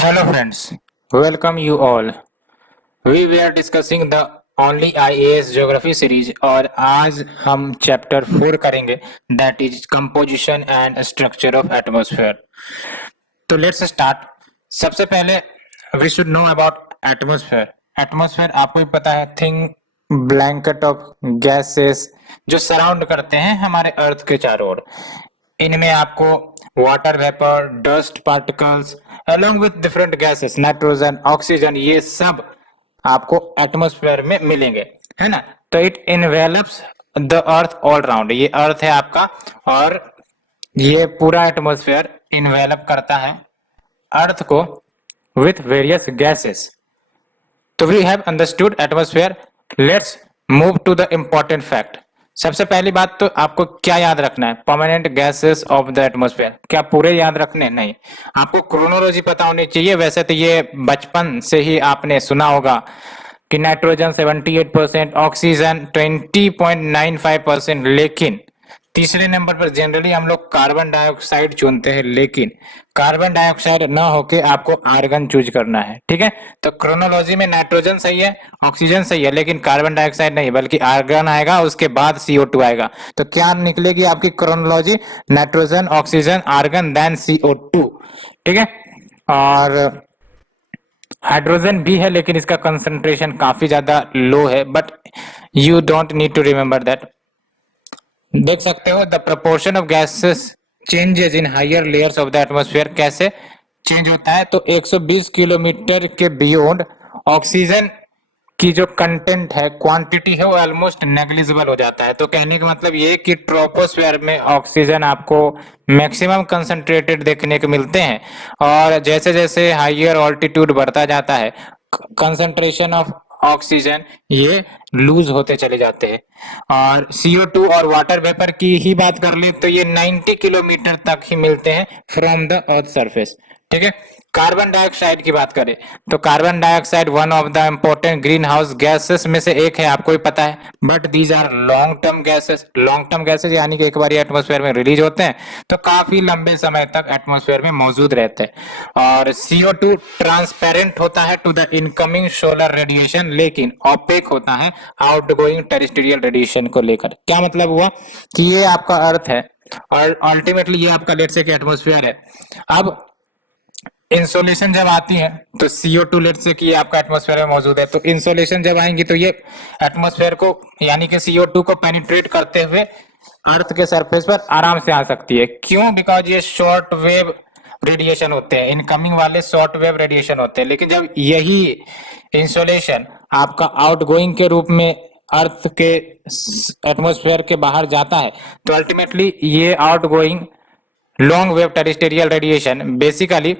Hello friends, welcome you all. We were discussing the only IAS Geography series और आज हम chapter 4 करेंगे that is composition and structure of atmosphere. तो let's start. सबसे पहले we should know about atmosphere. Atmosphere आपको भी पता है, थिंग ब्लैंकेट ऑफ गैसेस जो सराउंड करते हैं हमारे अर्थ के चारों ओर. इनमें आपको water vapour, dust particles along with different gases, nitrogen, oxygen, ये सब आपको एटमॉस्फेयर में मिलेंगे, है ना. तो it envelops the earth all round. ये अर्थ है आपका और ये पूरा एटमॉस्फेयर इन्वेलप करता है अर्थ को विथ वेरियस गैसेस. तो we have understood atmosphere. Let's move to the important fact. सबसे पहली बात तो आपको क्या याद रखना है, permanent gases of the atmosphere. क्या पूरे याद रखने? नहीं, आपको क्रोनोलॉजी पता होनी चाहिए. वैसे तो ये बचपन से ही आपने सुना होगा कि नाइट्रोजन 78%, ऑक्सीजन 20.95%, लेकिन तीसरे नंबर पर जनरली हम लोग कार्बन डाइऑक्साइड चुनते हैं, लेकिन कार्बन डाइऑक्साइड ना होके आपको आर्गन चूज करना है. ठीक है, तो क्रोनोलॉजी में नाइट्रोजन सही है, ऑक्सीजन सही है, लेकिन कार्बन डाइऑक्साइड नहीं, बल्कि आर्गन आएगा, उसके बाद CO2 आएगा. तो क्या निकलेगी आपकी chronology? Nitrogen, oxygen, argon, then CO2. ठीक है, और हाइड्रोजन भी है, लेकिन इसका कंसंट्रेशन काफी ज्यादा लो है, but you don't need to remember that. देख सकते हो the proportion of gases changes in higher layers of the atmosphere. कैसे चेंज होता है? तो 120 किलोमीटर के बियॉन्ड ऑक्सीजन की जो कंटेंट है, क्वांटिटी है, वो ऑलमोस्ट नेग्लिजिबल हो जाता है. तो कहने का मतलब ये कि ट्रोपोस्फेयर में ऑक्सीजन आपको मैक्सिमम कंसंट्रेटेड देखने को मिलते हैं, और जैसे जैसे हायर ऑल्टीट्यूड बढ़ता जाता है कंसंट्रेशन ऑफ ऑक्सीजन ये लूज होते चले जाते हैं. और CO2 और वाटर वेपर की ही बात कर ले तो ये 90 किलोमीटर तक ही मिलते हैं फ्रॉम द अर्थ सरफेस. ठीक है, कार्बन डाइऑक्साइड की बात करें तो carbon dioxide one of the important green house gases में से एक है, आपको भी पता है. But these are long term gases. Long term gases यानी कि एक बार एटमॉस्फेयर में रिलीज होते हैं तो काफी लंबे समय तक एटमॉस्फेयर में मौजूद रहते हैं. और CO2 ट्रांसपेरेंट होता है to the incoming solar radiation, लेकिन ऑपेक होता है आउटगोइंग टेरेस्ट्रियल रेडिएशन को लेकर. क्या मतलब हुआ कि ये आपका अर्थ है और अल्टीमेटली ये आपका लेट्स से कि एटमॉस्फेयर है. अब इंसोलेशन जब आती है तो CO2 लेट से कि आपका एटमॉस्फेयर में मौजूद है, तो इंसोलेशन जब आएंगी तो ये एटमॉस्फेयर को यानी कि CO2 को पेनिट्रेट करते हुए अर्थ के सरफेस पर आराम से आ सकती है. क्यों? बिकॉज ये शॉर्ट वेव रेडिएशन होते हैं, इनकमिंग वाले शॉर्ट वेव रेडिएशन होते हैं. लेकिन जब यही इंसोलेशन आपका आउटगोइंग के रूप में अर्थ के एटमॉस्फेयर के बाहर जाता है तो अल्टीमेटली ये outgoing long wave terrestrial radiation basically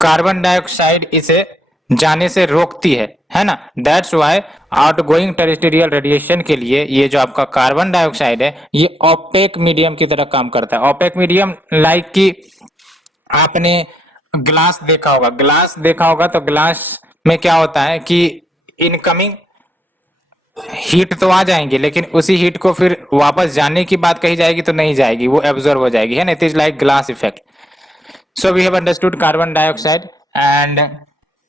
carbon dioxide इसे जाने से रोकती है ना. That's why outgoing terrestrial radiation के लिए ये जो आपका कार्बन डाइऑक्साइड है ये ओपेक मीडियम की तरह काम करता है. ओपेक मीडियम लाइक कि आपने ग्लास देखा होगा तो ग्लास में क्या होता है कि इनकमिंग हीट तो आ जाएंगी, लेकिन उसी हीट को फिर वापस जाने की बात कही जाएगी तो नहीं जाएगी, वो एब्जॉर्ब हो जाएगी, है ना. It is like glass effect. So we have understood carbon dioxide and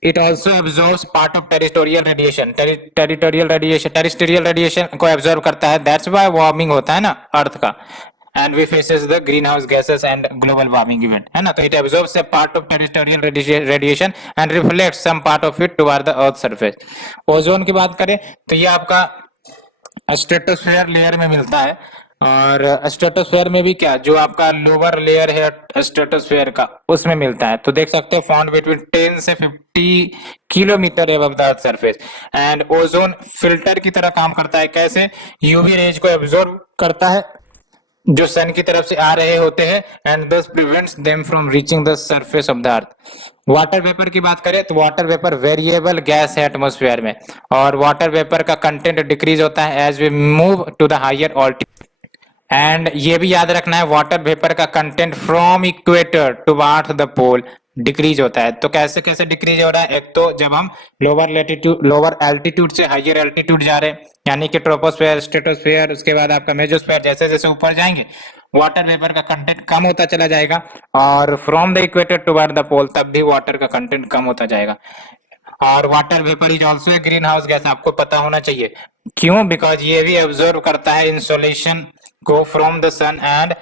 it also absorbs part of terrestrial radiation. Terrestrial radiation को absorb करता है. That's why warming होता है ना अर्थ का. And we faces the greenhouse gases and global warming event, है ना. तो it absorbs a part of terrestrial radiation and reflects some part of it toward the earth surface. Ozone की बात करें तो ये आपका स्ट्रेटोस्फेयर लेयर में मिलता है, और स्ट्रेटोस्फेयर में भी क्या जो आपका लोअर लेयर है स्ट्रेटोस्फेयर का उसमें मिलता है. तो देख सकते हो फाउंड बिटवीन 10 से 50 kilometre above the earth surface. And ozone filter की तरह काम करता है. कैसे? यूवी रेज को एब्जॉर्ब करता है जो सन की तरफ से आ रहे होते हैं and thus prevents them from reaching the surface of the earth. Water vapour की बात करें तो वाटर वेपर वेरिएबल गैस है एटमॉस्फेयर में, और वाटर वेपर का कंटेंट डिक्रीज होता है as we move to the higher altitude. And ये भी याद रखना है वाटर वेपर का content from equator towards the pole decrease होता है। तो कैसे कैसे डिक्रीज हो रहा है? एक तो जब हम लोअर एल्टीट्यूड से हायर एल्टीट्यूड जा रहे हैं, यानी कि ट्रोपोस्फेयर, स्ट्रेटोस्फेयर, उसके बाद आपका मेजोस्फेयर, जैसे जैसे ऊपर जाएंगे वाटर वेपर का कंटेंट कम होता चला जाएगा, और from the equator toward the pole तब भी वाटर का कंटेंट कम होता जाएगा। और water vapour is also a greenhouse gas, आपको पता होना चाहिए। क्यों? बिकॉज ये भी ऑब्जर्व करता है इंसोलेशन को from the sun and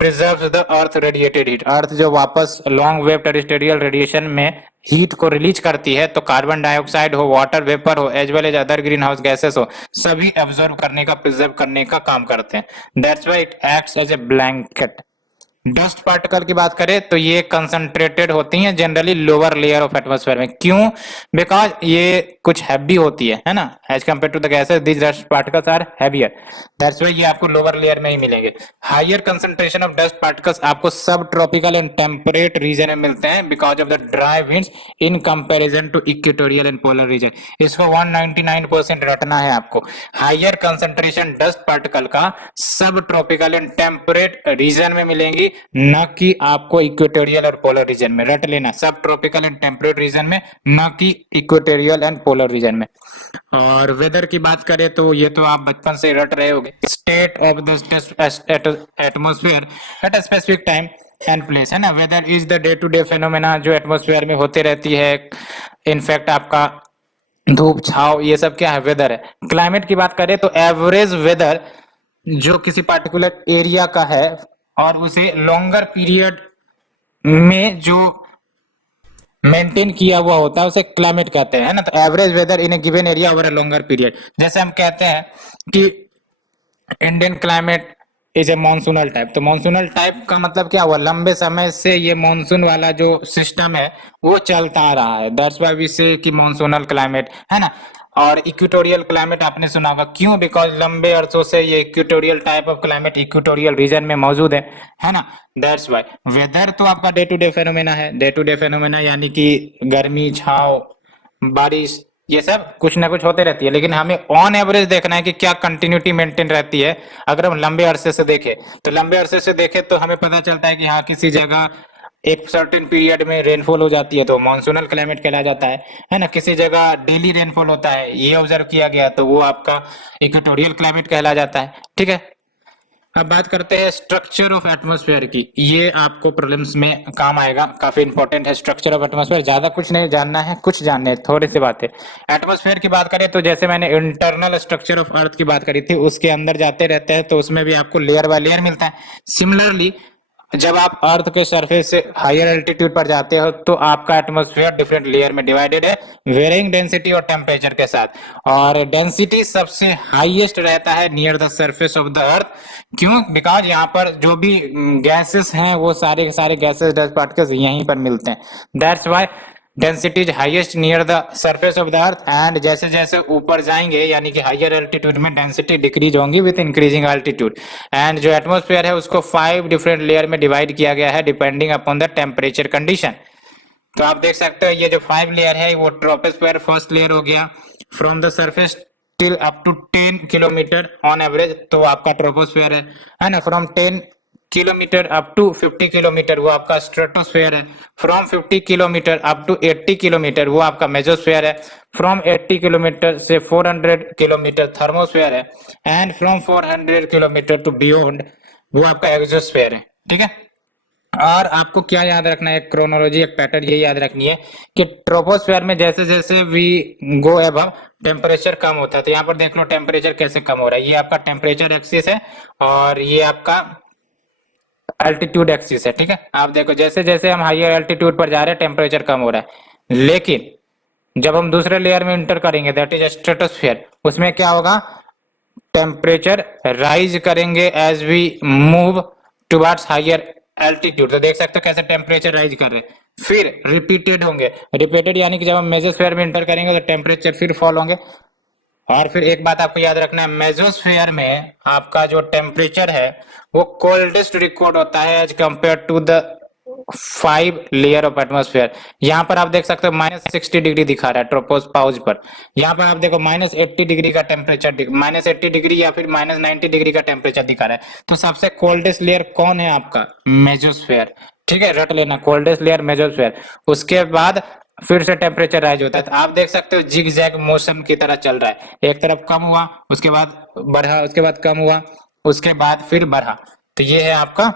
preserves the earth radiated heat. Earth जो वापस लॉन्ग वेव टेरेस्ट्रियल रेडिएशन में हीट को रिलीज करती है, तो कार्बन डाइऑक्साइड हो, वाटर वेपर हो, as well as other green house gases हो, सभी ऑब्जर्व करने का, प्रिजर्व करने का काम करते हैं। That's why it acts as a blanket. Dust particle की बात करें तो ये कंसंट्रेटेड होती हैं generally lower layer of atmosphere में। क्यों? बिकॉज ये कुछ हैवी होती है ना, as compare to the gases this dust particles are heavier, that's why ये आपको लोअर लेयर में ही मिलेंगे। Higher concentration of dust particles आपको subtropical and temperate region में मिलते हैं because of the dry winds in comparison to equatorial and polar region. इसको 199% रटना है आपको। हायर कंसंट्रेशन डस्ट पार्टिकल का सब ट्रॉपिकल एंड टेम्परेट रीजन में मिलेंगी, न कि आपको इक्वेटोरियल और पोलर रीजन में। रट लेना, सब ट्रॉपिकल एंड टेम्परेट रीजन में, न कि इक्वेटोरियल एंड पोलर रीजन में। और वेदर की बात करें तो ये तो आप बचपन से रट रहे होंगे। State of the atmosphere at a specific time and place, है ना। Weather is the day to day phenomena जो एटमॉस्फेयर में होते रहती है। इनफैक्ट आपका धूप छाव ये सब क्या है? वेदर है। क्लाइमेट की बात करें तो एवरेज वेदर जो किसी पार्टिकुलर एरिया का है और उसे लॉन्गर पीरियड में जो मेंटेन किया हुआ होता है उसे क्लाइमेट कहते हैं, ना। तो average weather in a given area over a longer period, जैसे हम कहते हैं कि Indian climate is a monsoonal type. तो मॉनसूनल टाइप का मतलब क्या हुआ? लंबे समय से ये मॉनसून वाला जो सिस्टम है वो चलता आ रहा है, दैट्स व्हाई वी से कि मॉनसूनल क्लाइमेट, है ना। और इक्वेटोरियल क्लाइमेट आपने सुना होगा। क्यों? बिकॉज लंबे अरसों से ये equatorial type of climate equatorial region में मौजूद है ना। दैट्स व्हाई वेदर तो आपका डे टू डे फेनोमेना है। डे टू डे फेनोमेना यानी कि गर्मी, छाव, बारिश, ये सब कुछ ना कुछ होते रहती है, लेकिन हमें ऑन एवरेज देखना है कि क्या कंटिन्यूटी मेंटेन रहती है। अगर हम लंबे अरसे से देखें तो लंबे अरसे से देखें तो हमें पता चलता है कि हाँ, किसी जगह एक सर्टेन पीरियड में रेनफॉल हो जाती है तो मॉनसूनल क्लाइमेट कहला जाता है ना। किसी जगह डेली रेनफॉल होता है, ये ऑब्जर्व किया गया, तो वो आपका इक्वेटोरियल क्लाइमेट कहला जाता है। ठीक है, अब बात करते हैं स्ट्रक्चर ऑफ एटमॉस्फेयर की। ये आपको प्रीलिम्स में काम आएगा, काफी इंपॉर्टेंट है स्ट्रक्चर ऑफ एटमॉस्फेयर। ज्यादा कुछ नहीं जानना है, कुछ जानने थोड़ी सी बातें। एटमॉस्फेयर की बात करें तो जैसे मैंने इंटरनल स्ट्रक्चर ऑफ अर्थ की बात करी थी, उसके अंदर जाते रहते हैं तो उसमें भी आपको लेयर बाय लेयर मिलता है। सिमिलरली जब आप अर्थ के सरफेस से हायर एल्टीट्यूड पर जाते हो तो आपका एटमॉस्फेयर डिफरेंट लेयर में डिवाइडेड है, वेरिंग डेंसिटी और टेम्परेचर के साथ। और डेंसिटी सबसे हाईएस्ट रहता है near the surface of the अर्थ। क्यों? बिकॉज यहाँ पर जो भी गैसेस हैं वो सारे के सारे गैसेस, डस्ट पार्टिकल्स यहीं पर मिलते हैं। That's why density is highest near the surface of the earth. And जैसे जैसे ऊपर जाएंगे यानी कि हायर एल्टीट्यूड में डेंसिटी डिक्रीज होंगी विद इंक्रीजिंग एल्टीट्यूड। एंड जो एटमॉस्फेयर है उसको 5 डिफरेंट लेयर में डिवाइड किया गया है depending upon the temperature condition. तो आप देख सकते हो ये जो 5 लेयर है वो ट्रोपोस्फेयर फर्स्ट लेयर हो गया, from the surface till up to 10 kilometre on average, तो आपका ट्रोपोस्फेयर है ना। From 10 kilometre up to 50 kilometre वो आपका स्ट्रेटोस्फेयर है। From 50 kilometre up to 80 kilometre वो आपका मेजोस्फेयर है। फ्रॉम 80 किलोमीटर से 400 किलोमीटर थर्मोस्फेयर है। And from 400 kilometre to beyond वो आपका एक्सोस्फेयर है। ठीक है, और आपको क्या याद रखना है? क्रोनोलॉजी, एक पैटर्न ये याद रखनी है कि ट्रोपोस्फेयर में जैसे जैसे वी गो अबव टेम्परेचर कम होता है। तो यहाँ पर देख लो टेम्परेचर कैसे कम हो रहा है। ये आपका टेम्परेचर एक्सिस है और ये आपका एल्टीट्यूड एक्सिस है। ठीक है, आप देखो जैसे जैसे हम हायर एल्टीट्यूड पर जा रहे हैं टेम्परेचर कम हो रहा है, लेकिन जब हम दूसरे लेयर में इंटर करेंगे दैट इज स्ट्रेटोस्फेयर, उसमें क्या होगा? टेम्परेचर राइज करेंगे as we move towards higher altitude. तो देख सकते हो कैसे टेम्परेचर राइज कर रहे हैं। फिर रिपीटेड होंगे, रिपीटेड यानी कि जब हम मेजोस्फेयर में इंटर करेंगे तो टेम्परेचर फिर फॉल होंगे। और फिर एक बात आपको याद रखना है, मेजोस्फेयर में आपका जो टेम्परेचर है वो कोल्डेस्ट रिकॉर्ड होता है as compare to the 5 layer of atmosphere. यहाँ पर आप देख सकते हो -60 डिग्री दिखा रहा है ट्रोपोस पाउज पर। यहाँ पर आप देखो -80 डिग्री का टेम्परेचर, -80 डिग्री या फिर -90 डिग्री का टेम्परेचर दिखा रहा है। तो सबसे कोल्डेस्ट लेयर कौन है आपका? मेजोस्फेयर। ठीक है, रट लेना, कोल्डेस्ट लेयर मेसोस्फेयर। उसके बाद फिर से टेम्परेचर राइज होता है, तो आप देख सकते हो जिग जैग मौसम की तरह चल रहा है, एक तरफ कम हुआ, उसके बाद बढ़ा, उसके बाद कम हुआ, उसके बाद फिर बढ़ा। तो ये है आपका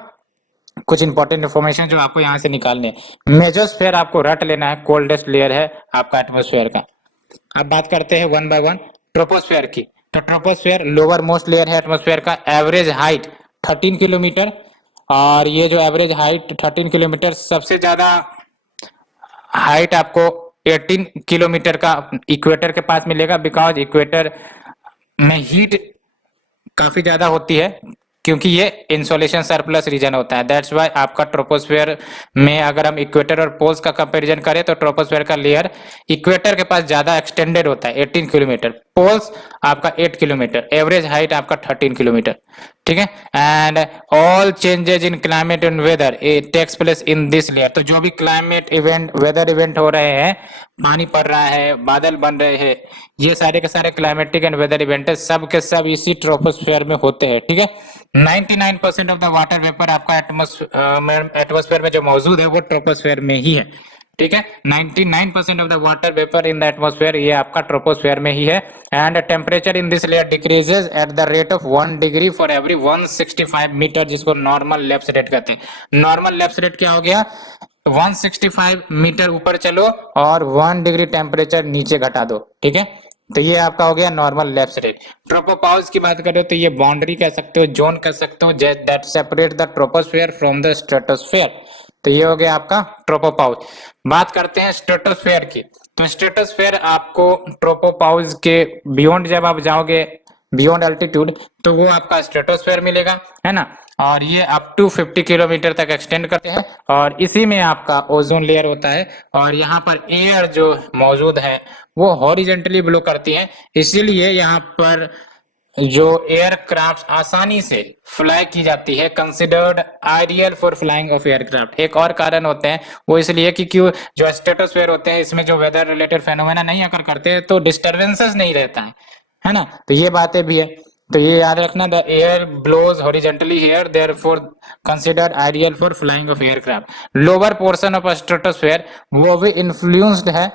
कुछ इंपॉर्टेंट इन्फॉर्मेशन जो आपको यहाँ से निकालने है। मेसोस्फेयर आपको रट लेना है, कोल्डेस्ट लेयर है आपका एटमोस्फेयर का। अब बात करते हैं वन बाय वन ट्रोपोस्फेयर की। तो ट्रोपोस्फेयर लोअर मोस्ट लेयर है एटमोस्फेयर का, एवरेज हाइट 13 किलोमीटर। और ये जो एवरेज हाइट 13 किलोमीटर, सबसे ज्यादा हाइट आपको 18 किलोमीटर का इक्वेटर के पास मिलेगा, बिकॉज इक्वेटर में हीट काफी ज्यादा होती है, क्योंकि ये इंसोलेशन सरप्लस रीजन होता है। दैट्स वाई आपका ट्रोपोस्फेयर में अगर हम इक्वेटर और पोल्स का कंपैरिजन करें तो ट्रोपोस्फेयर का लेयर इक्वेटर के पास ज्यादा एक्सटेंडेड होता है, 18 किलोमीटर, पोल्स आपका 8 किलोमीटर, एवरेज हाइट आपका 13 किलोमीटर। ठीक है, and all changes in climate and weather takes place in this layer. तो जो भी क्लाइमेट इवेंट, वेदर इवेंट हो रहे हैं, पानी पड़ रहा है, बादल बन रहे हैं, ये सारे के सारे क्लाइमेटिक एंड वेदर इवेंट है, सब के सब इसी ट्रोपोस्फेयर में होते हैं। ठीक है, 99% ऑफ द वाटर वेपर आपका एटमोस्फेयर में जो मौजूद है वो ट्रोपोस्फेयर में ही है। ठीक है, 99% of the water vapour in the atmosphere ये आपका ट्रोपोस्फेयर में ही है। And temperature in this layer decreases at the rate of 1 degree for every 165 metre, जिसको नॉर्मल लैप्स रेट कहते हैं। नॉर्मल लैप्स रेट क्या हो गया, 165 मीटर ऊपर चलो और 1 डिग्री टेम्परेचर नीचे घटा दो। ठीक है, तो ये आपका हो गया नॉर्मल लैप्स रेट। ट्रोपोपॉज की बात करें तो ये बाउंड्री कह सकते हो, जोन कह सकते हो, that separate the troposphere from the stratosphere. तो ये हो गया आपका ट्रोपोपॉज। बात करते हैं स्ट्रेटोस्फेयर की। तो स्ट्रेटोस्फेयर आपको ट्रोपोपॉज के बियॉन्ड जब आप जाओगे, बियॉन्ड अल्टीट्यूड, तो वो आपका स्ट्रेटोस्फेयर मिलेगा, है ना। और ये अप टू 50 किलोमीटर तक एक्सटेंड करते हैं, और इसी में आपका ओजोन लेयर होता है। और यहाँ पर एयर जो मौजूद है वो हॉरिजेंटली ब्लो करती है, इसीलिए यहाँ पर जो एयरक्राफ्ट आसानी से फ्लाई की जाती है, considered ideal for flying of aircraft. एक और कारण होते हैं वो इसलिए कि क्यों, जो स्ट्रेटोस्फेयर होते हैं इसमें जो वेदर रिलेटेड फेनोमेना नहीं आकर करते, तो डिस्टर्बेंसेस नहीं रहता है ना। तो ये बातें भी है, तो ये याद रखना, the air blows horizontally here, therefore considered ideal for flying of aircraft. Lower portion of stratosphere वो भी इन्फ्लुएंस्ड है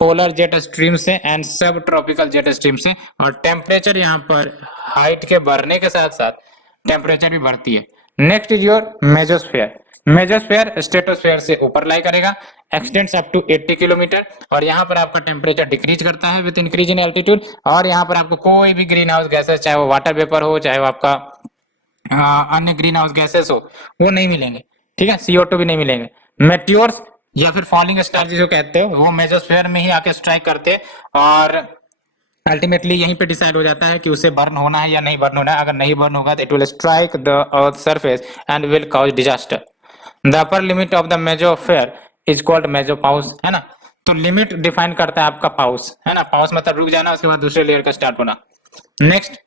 पोलर जेट स्ट्रीम से and subtropical jet stream से। और टेम्परेचर यहाँ पर हाइट के बढ़ने के साथ साथ टेम्परेचर भी बढ़ती है। Next is your mesosphere. Mesosphere stratosphere से ऊपर लाई करेगा, एक्सटेंड्स अप टू 80 किलोमीटर, और यहाँ पर आपका टेम्परेचर डिक्रीज करता है विद इंक्रीज इन एल्टीट्यूड। और यहाँ पर आपको कोई भी ग्रीन हाउस गैसेस, चाहे वो वाटर वेपर हो, चाहे वो आपका अन्य ग्रीन हाउस गैसेस हो, वो नहीं मिलेंगे। ठीक है, CO2 भी नहीं मिलेंगे। मेट्योर्स या फिर फॉलिंग स्टार जिसको कहते हो, वो मेसोस्फेयर में ही आके स्ट्राइक करते हैं, और अल्टीमेटली यहीं पे डिसाइड हो जाता है कि उसे बर्न होना है या नहीं बर्न होना है। अगर नहीं बर्न होगा तो it will strike the earth surface and will cause disaster. The upper limit of the mesosphere is called mesopause, है ना। तो लिमिट डिफाइन करता है आपका पाउस, है ना। पाउस मतलब रुक जाना, उसके बाद दूसरे लेयर का स्टार्ट होना। Next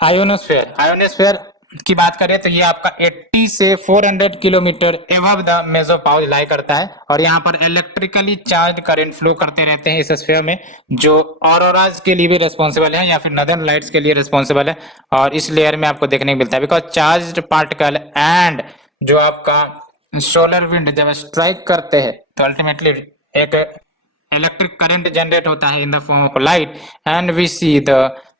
ionosphere. आयोनोस्फेयर की बात करें तो ये आपका 80 से 400 किलोमीटर एबव द मेसोपाउस लाई करता है, और यहाँ पर इलेक्ट्रिकली चार्ज करंट फ्लो करते रहते हैं इस स्फीयर में, जो ऑरोराज के लिए भी रिस्पॉन्सिबल है या फिर नदर्न लाइट्स के लिए रिस्पॉन्सिबल है। और इस लेयर में आपको देखने को मिलता है, बिकॉज चार्ज पार्टिकल एंड जो आपका सोलर विंड जब स्ट्राइक करते हैं तो अल्टीमेटली एक इलेक्ट्रिक करंट जनरेट होता है in the form of light, and we see the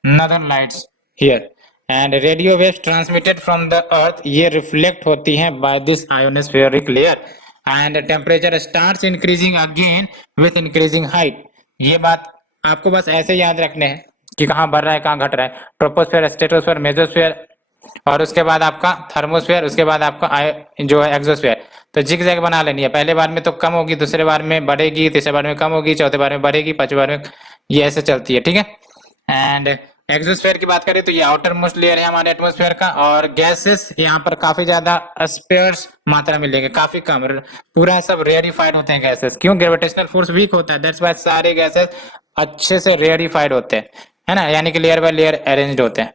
northern lights here. And radio waves transmitted from the earth ये रिफ्लेक्ट होती हैं by this ionospheric layer, and temperature starts increasing again with increasing height. ये बात आपको बस ऐसे याद रखने हैं कि कहाँ बढ़ रहा है कहाँ घट रहा है। ट्रोपोस्फेयर, स्ट्रेटोस्फेयर, मेसोस्फेयर, और उसके बाद आपका थर्मोस्फेयर, उसके बाद आपका जो है एक्सोस्फेयर। तो जिग जैग बना लेनी है, पहले बार में तो कम होगी, दूसरे बार में बढ़ेगी, तीसरे बार में कम होगी, चौथे बार में बढ़ेगी, पांचवें बार में, ये ऐसे चलती है। ठीक है, एंड एक्सोस्फेयर की बात करें तो ये आउटर मोस्ट लेयर है हमारे एटमोस्फेयर का, और गैसेस यहाँ पर काफी ज्यादा स्पेयर्स मात्रा में मिलेंगे, काफी कम, पूरा सब रेयरिफाइड होते हैं गैसेस। क्यों, ग्रेविटेशनल फोर्स वीक होता है, दैट्स व्हाई सारे गैसेस अच्छे से रेयरिफाइड होते हैं, है ना, यानी कि लेयर बाय लेयर अरेंज्ड होते हैं।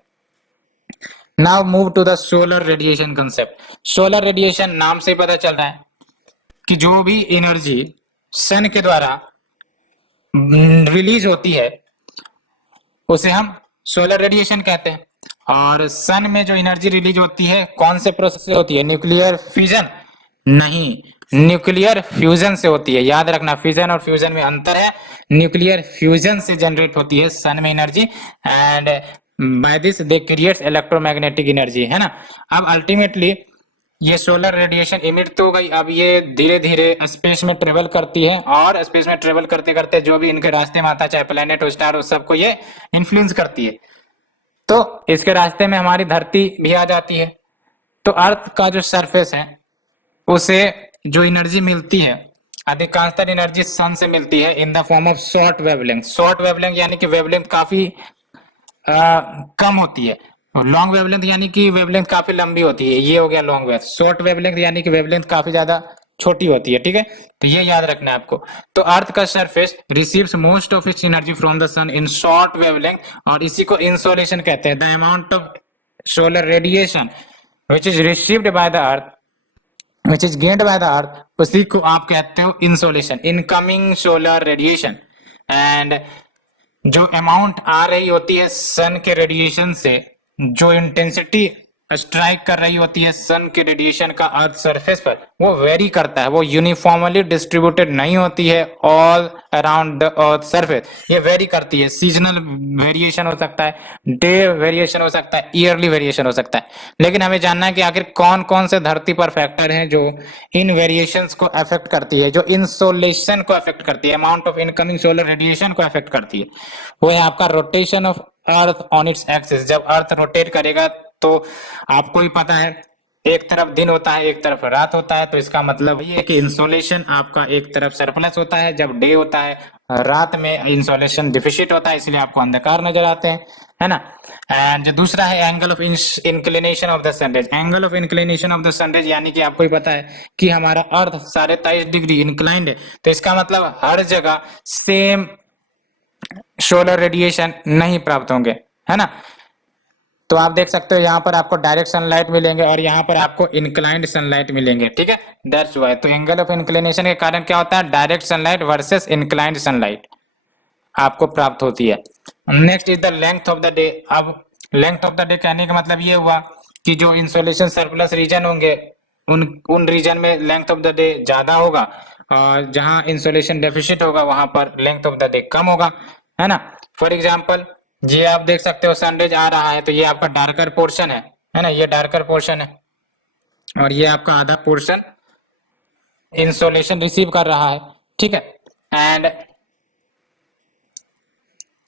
Now move to the solar radiation concept. Solar radiation नाम से पता चल रहा है कि जो भी एनर्जी सन के द्वारा रिलीज होती है उसे हम सोलर रेडिएशन कहते हैं। और सन में जो एनर्जी रिलीज होती है कौन से प्रोसेस से होती है, न्यूक्लियर फिजन, नहीं, न्यूक्लियर फ्यूजन से होती है। याद रखना, फिजन और फ्यूजन में अंतर है। न्यूक्लियर फ्यूजन से जनरेट होती है सन में energy, and by this they creates electromagnetic energy, है ना। अब अल्टीमेटली ये सोलर रेडिएशन इमिट तो हो गई, अब ये धीरे धीरे स्पेस में ट्रेवल करती है, और स्पेस में ट्रेवल करते करते जो भी इनके रास्ते में आता है, चाहे प्लेनेट हो, स्टार हो, सबको ये इन्फ्लुएंस करती है। तो इसके रास्ते में हमारी धरती भी आ जाती है। तो अर्थ का जो सरफेस है उसे जो एनर्जी मिलती है, अधिकांशतर एनर्जी सन से मिलती है in the form of short wavelength. Short wavelength यानी कि वेवलेंथ काफी कम होती है। लॉन्ग वेवलेंथ यानी कि वेवलेंथ काफी लंबी होती है, ये हो गया लॉन्ग वेव। शॉर्ट वेवलेंथ यानी कि वेवलेंथ काफी ज्यादा छोटी होती है, ठीक है। तो ये याद रखना है आपको। तो अर्थ का surface receives most of its energy from the sun in short wavelength, और इसी को इंसोलेशन कहते हैं। The amount of solar radiation which is received by the earth which is gained by the earth, उसी को आप कहते हो insolation, incoming solar radiation. And जो अमाउंट आ रही होती है सन के रेडिएशन से, जो इंटेंसिटी स्ट्राइक कर रही होती है सन के रेडिएशन का अर्थ सरफेस पर, वो वेरी करता है, वो यूनिफॉर्मली डिस्ट्रीब्यूटेड नहीं होती है all around the earth surface. ये वेरी करती है, सीजनल वेरिएशन हो सकता है, डे वेरिएशन हो सकता है, ईयरली वेरिएशन हो सकता है। लेकिन हमें जानना है कि आखिर कौन कौन से धरती पर फैक्टर हैं जो इन वेरिएशंस को अफेक्ट करती है, जो इंसोलेशन को अफेक्ट करती है, amount of incoming solar radiation को अफेक्ट करती है। वो है आपका rotation of earth on its axis. जब अर्थ रोटेट करेगा तो आपको ही पता है, एक तरफ दिन होता है, एक तरफ रात होता है, तो इसका मतलब ये है कि इंसोलेशन आपका एक तरफ सरप्लस होता है जब डे होता है, रात में इंसोलेशन डिफिशिट होता है, इसलिए आपको अंधकार नजर आते हैं, है ना। एंड जो दूसरा है angle of inclination of the sunrise. Angle of inclination of the sunrise यानी कि आपको ही पता है कि हमारा अर्थ 23.5 डिग्री इंक्लाइंड है, तो इसका मतलब हर जगह सेम सोलर रेडिएशन नहीं प्राप्त होंगे, है ना। तो आप देख सकते हो यहाँ पर आपको डायरेक्ट सनलाइट मिलेंगे और यहाँ पर आपको इंक्लाइंड सनलाइट मिलेंगे, ठीक है। दैट्स व्हाई, तो एंगल ऑफ इंक्लिनेशन के कारण क्या होता है, direct sunlight versus inclined sunlight आपको प्राप्त होती है। Next is the length of the day. अब लेंथ ऑफ द डे कहने का मतलब ये हुआ कि जो इंसोलेशन सरप्लस रीजन होंगे उन रीजन में लेंथ ऑफ द डे ज्यादा होगा, और जहां इंसोलेशन डेफिशिट होगा वहां पर लेंथ ऑफ द डे कम होगा, है ना। फॉर एग्जाम्पल ये आप देख सकते हो सनराइज आ रहा है, तो ये आपका डार्कर पोर्शन है ना, ये डार्कर पोर्शन है, और ये आपका आधा पोर्शन इंसोलेशन रिसीव कर रहा है, ठीक है। एंड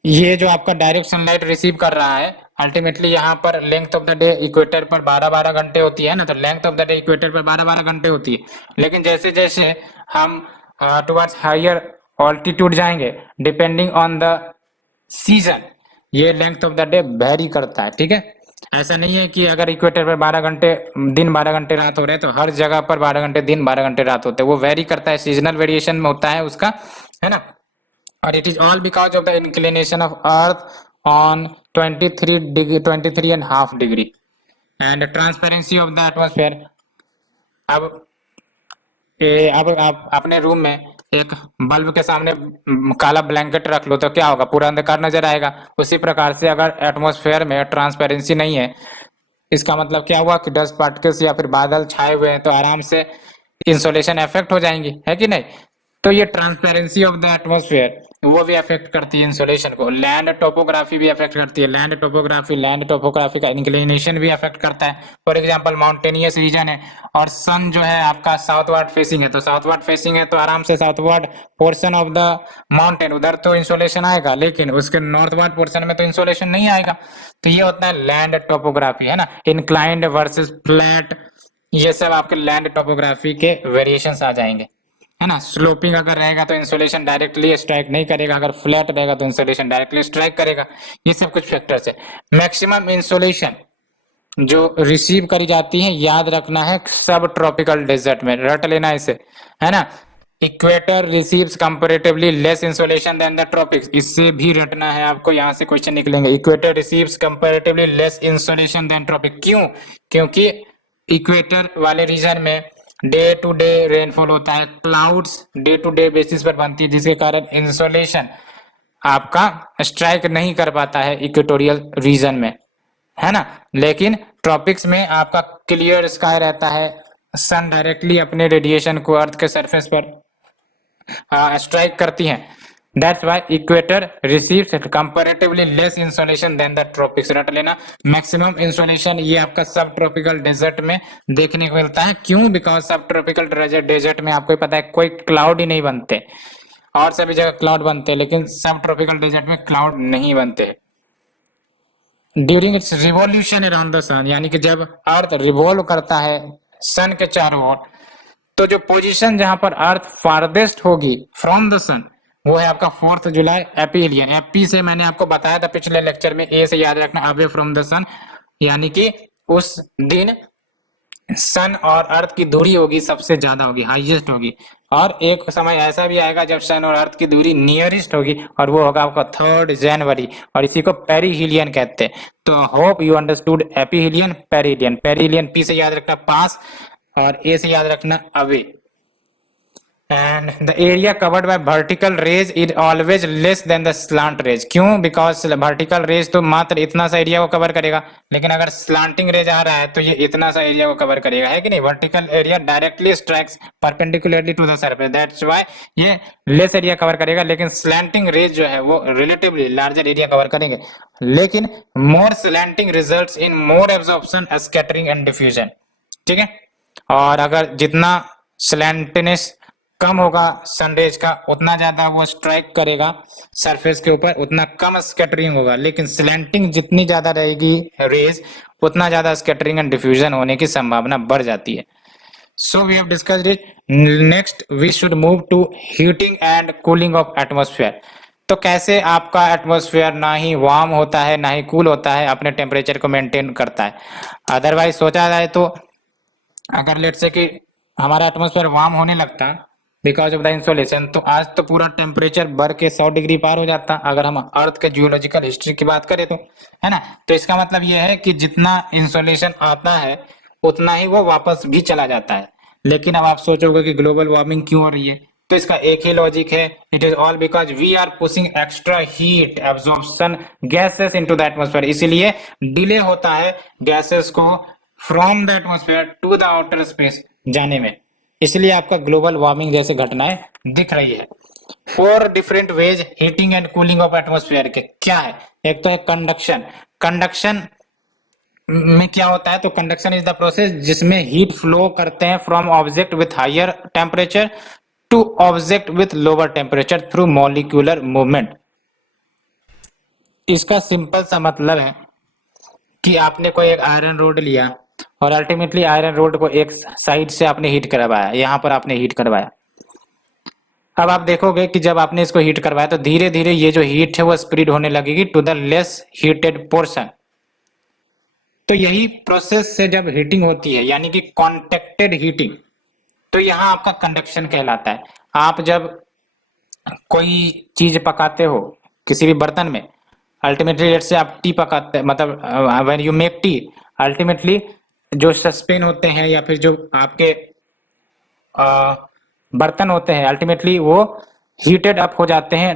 ये जो आपका डायरेक्ट सनलाइट रिसीव कर रहा है, अल्टीमेटली यहाँ पर length of the day equator पर 12-12 घंटे होती है ना, तो length of the day equator पर 12-12 घंटे होती है। लेकिन जैसे जैसे हम टुवर्ड्स हायर ऑल्टीट्यूड जाएंगे, डिपेंडिंग ऑन द सीजन, ये length of the day very करता है, ठीक है। ऐसा नहीं है कि अगर इक्वेटर पर 12 घंटे दिन 12 घंटे रात हो रहे हैं तो हर जगह पर 12 घंटे दिन 12 घंटे रात होते हैं, वो वेरी करता है, सीजनल वेरिएशन में होता है उसका, है ना। और it is all because of the inclination of earth on 23.5 degree and transparency of the atmosphere. अब आप अपने रूम में एक बल्ब के सामने काला ब्लैंकेट रख लो तो क्या होगा, पूरा अंधकार नजर आएगा। उसी प्रकार से अगर एटमॉस्फेयर में ट्रांसपेरेंसी नहीं है, इसका मतलब क्या हुआ कि डस्ट पार्टिकल्स या फिर बादल छाए हुए हैं तो आराम से इंसोलेशन इफेक्ट हो जाएंगी, है कि नहीं। तो ये ट्रांसपेरेंसी ऑफ द एटमॉस्फेयर वो भी अफेक्ट करती है इंसोलेशन को। लैंड टोपोग्राफी भी अफेक्ट करती है, लैंड टोपोग्राफी का इंक्लिनेशन भी अफेक्ट करता है। फॉर एग्जांपल माउंटेनियस रीजन है और सन जो है आपका साउथवर्ड फेसिंग है, तो साउथवर्ड फेसिंग है तो आराम से southward portion of the mountain उधर तो इंसोलेशन आएगा, लेकिन उसके नॉर्थवर्ड पोर्शन में तो इंसोलेशन नहीं आएगा। तो ये होता है लैंड टोपोग्राफी, है ना, इंक्लाइंड वर्सेस फ्लैट, ये सब आपके लैंड टोपोग्राफी के वेरिएशंस आ जाएंगे, है ना। स्लोपिंग अगर रहेगा तो इंसोलेशन डायरेक्टली स्ट्राइक नहीं करेगा, अगर फ्लैट रहेगा तो इंसोलेशन डायरेक्टली स्ट्राइक करेगा। ये सब कुछ फैक्टर्स है। मैक्सिमम इंसोलेशन जो रिसीव करी जाती है, याद रखना है, सब ट्रॉपिकल डेजर्ट में, रट लेना इसे, है ना। Equator receives comparatively less insolation than the tropics, इससे भी रटना है आपको, यहां से क्वेश्चन निकलेंगे। Equator receives comparatively less insolation than tropic, क्यों, क्योंकि इक्वेटर वाले रीजन में डे टू डे रेनफॉल होता है, clouds day to day basis पर बनती है, जिसके कारण इंसोलेशन आपका स्ट्राइक नहीं कर पाता है इक्वेटोरियल रीजन में, है ना। लेकिन ट्रॉपिक्स में आपका क्लियर स्काई रहता है, सन डायरेक्टली अपने रेडिएशन को अर्थ के सरफेस पर स्ट्राइक करती हैं। That's why equator receives comparatively less insolation than the tropics. रट लेना, मैक्सिमम इंसोलेशन ये आपका सब ट्रॉपिकल डेजर्ट में देखने को मिलता है। क्यों? बिकॉज सब ट्रॉपिकल डेजर्ट में आपको पता है कोई क्लाउड ही नहीं बनते, और सभी जगह क्लाउड बनते हैं, लेकिन सब ट्रॉपिकल डेजर्ट में क्लाउड नहीं बनते। During its revolution around the sun, यानी कि जब अर्थ रिवॉल्व करता है सन के चारों ओर, तो जो पोजीशन जहां पर अर्थ फारदेस्ट होगी फ्रॉम द सन वो है आपका 4 जुलाई एपीलियन। एपी से मैंने आपको बताया था पिछले लेक्चर में, ए से याद रखना, अवे फ्रॉम द सन, यानी कि उस दिन सन और अर्थ की दूरी होगी सबसे ज्यादा होगी, हाईएस्ट होगी। और एक समय ऐसा भी आएगा जब सन और अर्थ की दूरी नियरेस्ट होगी, और वो होगा आपका 3 जनवरी, और इसी को पेरीहिलियन कहते हैं। तो hope you understood aphelion, perihelion. Perihelion P से याद रखना पास, और ए से याद रखना away. And the area covered by vertical rays is always less than the slant rays. क्यों? बिकॉज वर्टिकल रेज तो मात्र इतना सा एरिया को कवर करेगा, लेकिन अगर स्लांटिंग रेज आ रहा है तो ये इतना सा एरिया को कवर करेगा, है कि नहीं? Vertical area directly strikes perpendicularly to the surface, that's why ये लेस एरिया कवर करेगा, लेकिन स्लैंटिंग रेज जो है वो रिलेटिवली लार्जर एरिया कवर करेंगे। लेकिन more slanting results in more absorption, scattering and diffusion. ठीक है, और अगर जितना स्लैंटनेस कम होगा सनरेज का, उतना ज्यादा वो स्ट्राइक करेगा सरफेस के ऊपर, उतना कम स्कैटरिंग होगा। लेकिन स्लैंटिंग जितनी ज्यादा रहेगी रेज, उतना ज्यादा स्कैटरिंग एंड डिफ्यूजन होने की संभावना बढ़ जाती है। So we have discussed it. Next we should move to heating and cooling of atmosphere. तो कैसे आपका एटमॉस्फेयर ना ही वार्म होता है ना ही कूल होता है, अपने टेम्परेचर को मेंटेन करता है। अदरवाइज सोचा जाए तो अगर लेट से कि हमारा एटमॉस्फेयर वार्म होने लगता बिकॉज ऑफ द इंसोलेशन, तो आज तो पूरा टेम्परेचर बढ़ के 100 डिग्री पार हो जाता, अगर हम अर्थ के जियोलॉजिकल हिस्ट्री की बात करें तो, है ना? तो इसका मतलब यह है कि जितना इंसोलेशन आता है उतना ही वो वापस भी चला जाता है। लेकिन अब आप सोचोगे कि ग्लोबल वार्मिंग क्यों हो रही है, तो इसका एक ही लॉजिक है, it is all because we are pushing extra heat absorption gases into the atmosphere. इसीलिए डिले होता है गैसेस को from the atmosphere to the outer space जाने में, इसलिए आपका ग्लोबल वार्मिंग जैसे घटनाएं दिख रही है। 4 different ways heating and cooling of atmosphere के क्या है? एक तो है कंडक्शन। कंडक्शन में क्या होता है? तो कंडक्शन इज द प्रोसेस जिसमें हीट फ्लो करते हैं from object with higher temperature to object with lower temperature through molecular movement. इसका सिंपल सा मतलब है कि आपने कोई एक आयरन रोड लिया और अल्टीमेटली आयरन रोड को एक साइड से आपने हीट करवाया, यहां पर आपने हीट करवाया। अब आप देखोगे कि जब आपने इसको हीट करवाया तो धीरे धीरे ये जो हीट है वो स्प्रेड होने लगेगी to the less heated portion. तो यही प्रोसेस से जब हीटिंग होती है, यानी कि कॉन्टेक्टेड हीटिंग, तो यहां आपका कंडक्शन कहलाता है। आप जब कोई चीज पकाते हो किसी भी बर्तन में, अल्टीमेटली लेट्स से आप टी पकाते, मतलब when you make tea, ultimately जो सस्पेन होते हैं या फिर जो आपके बर्तन होते हैं, अल्टीमेटली वो हीटेड अप हो जाते हैं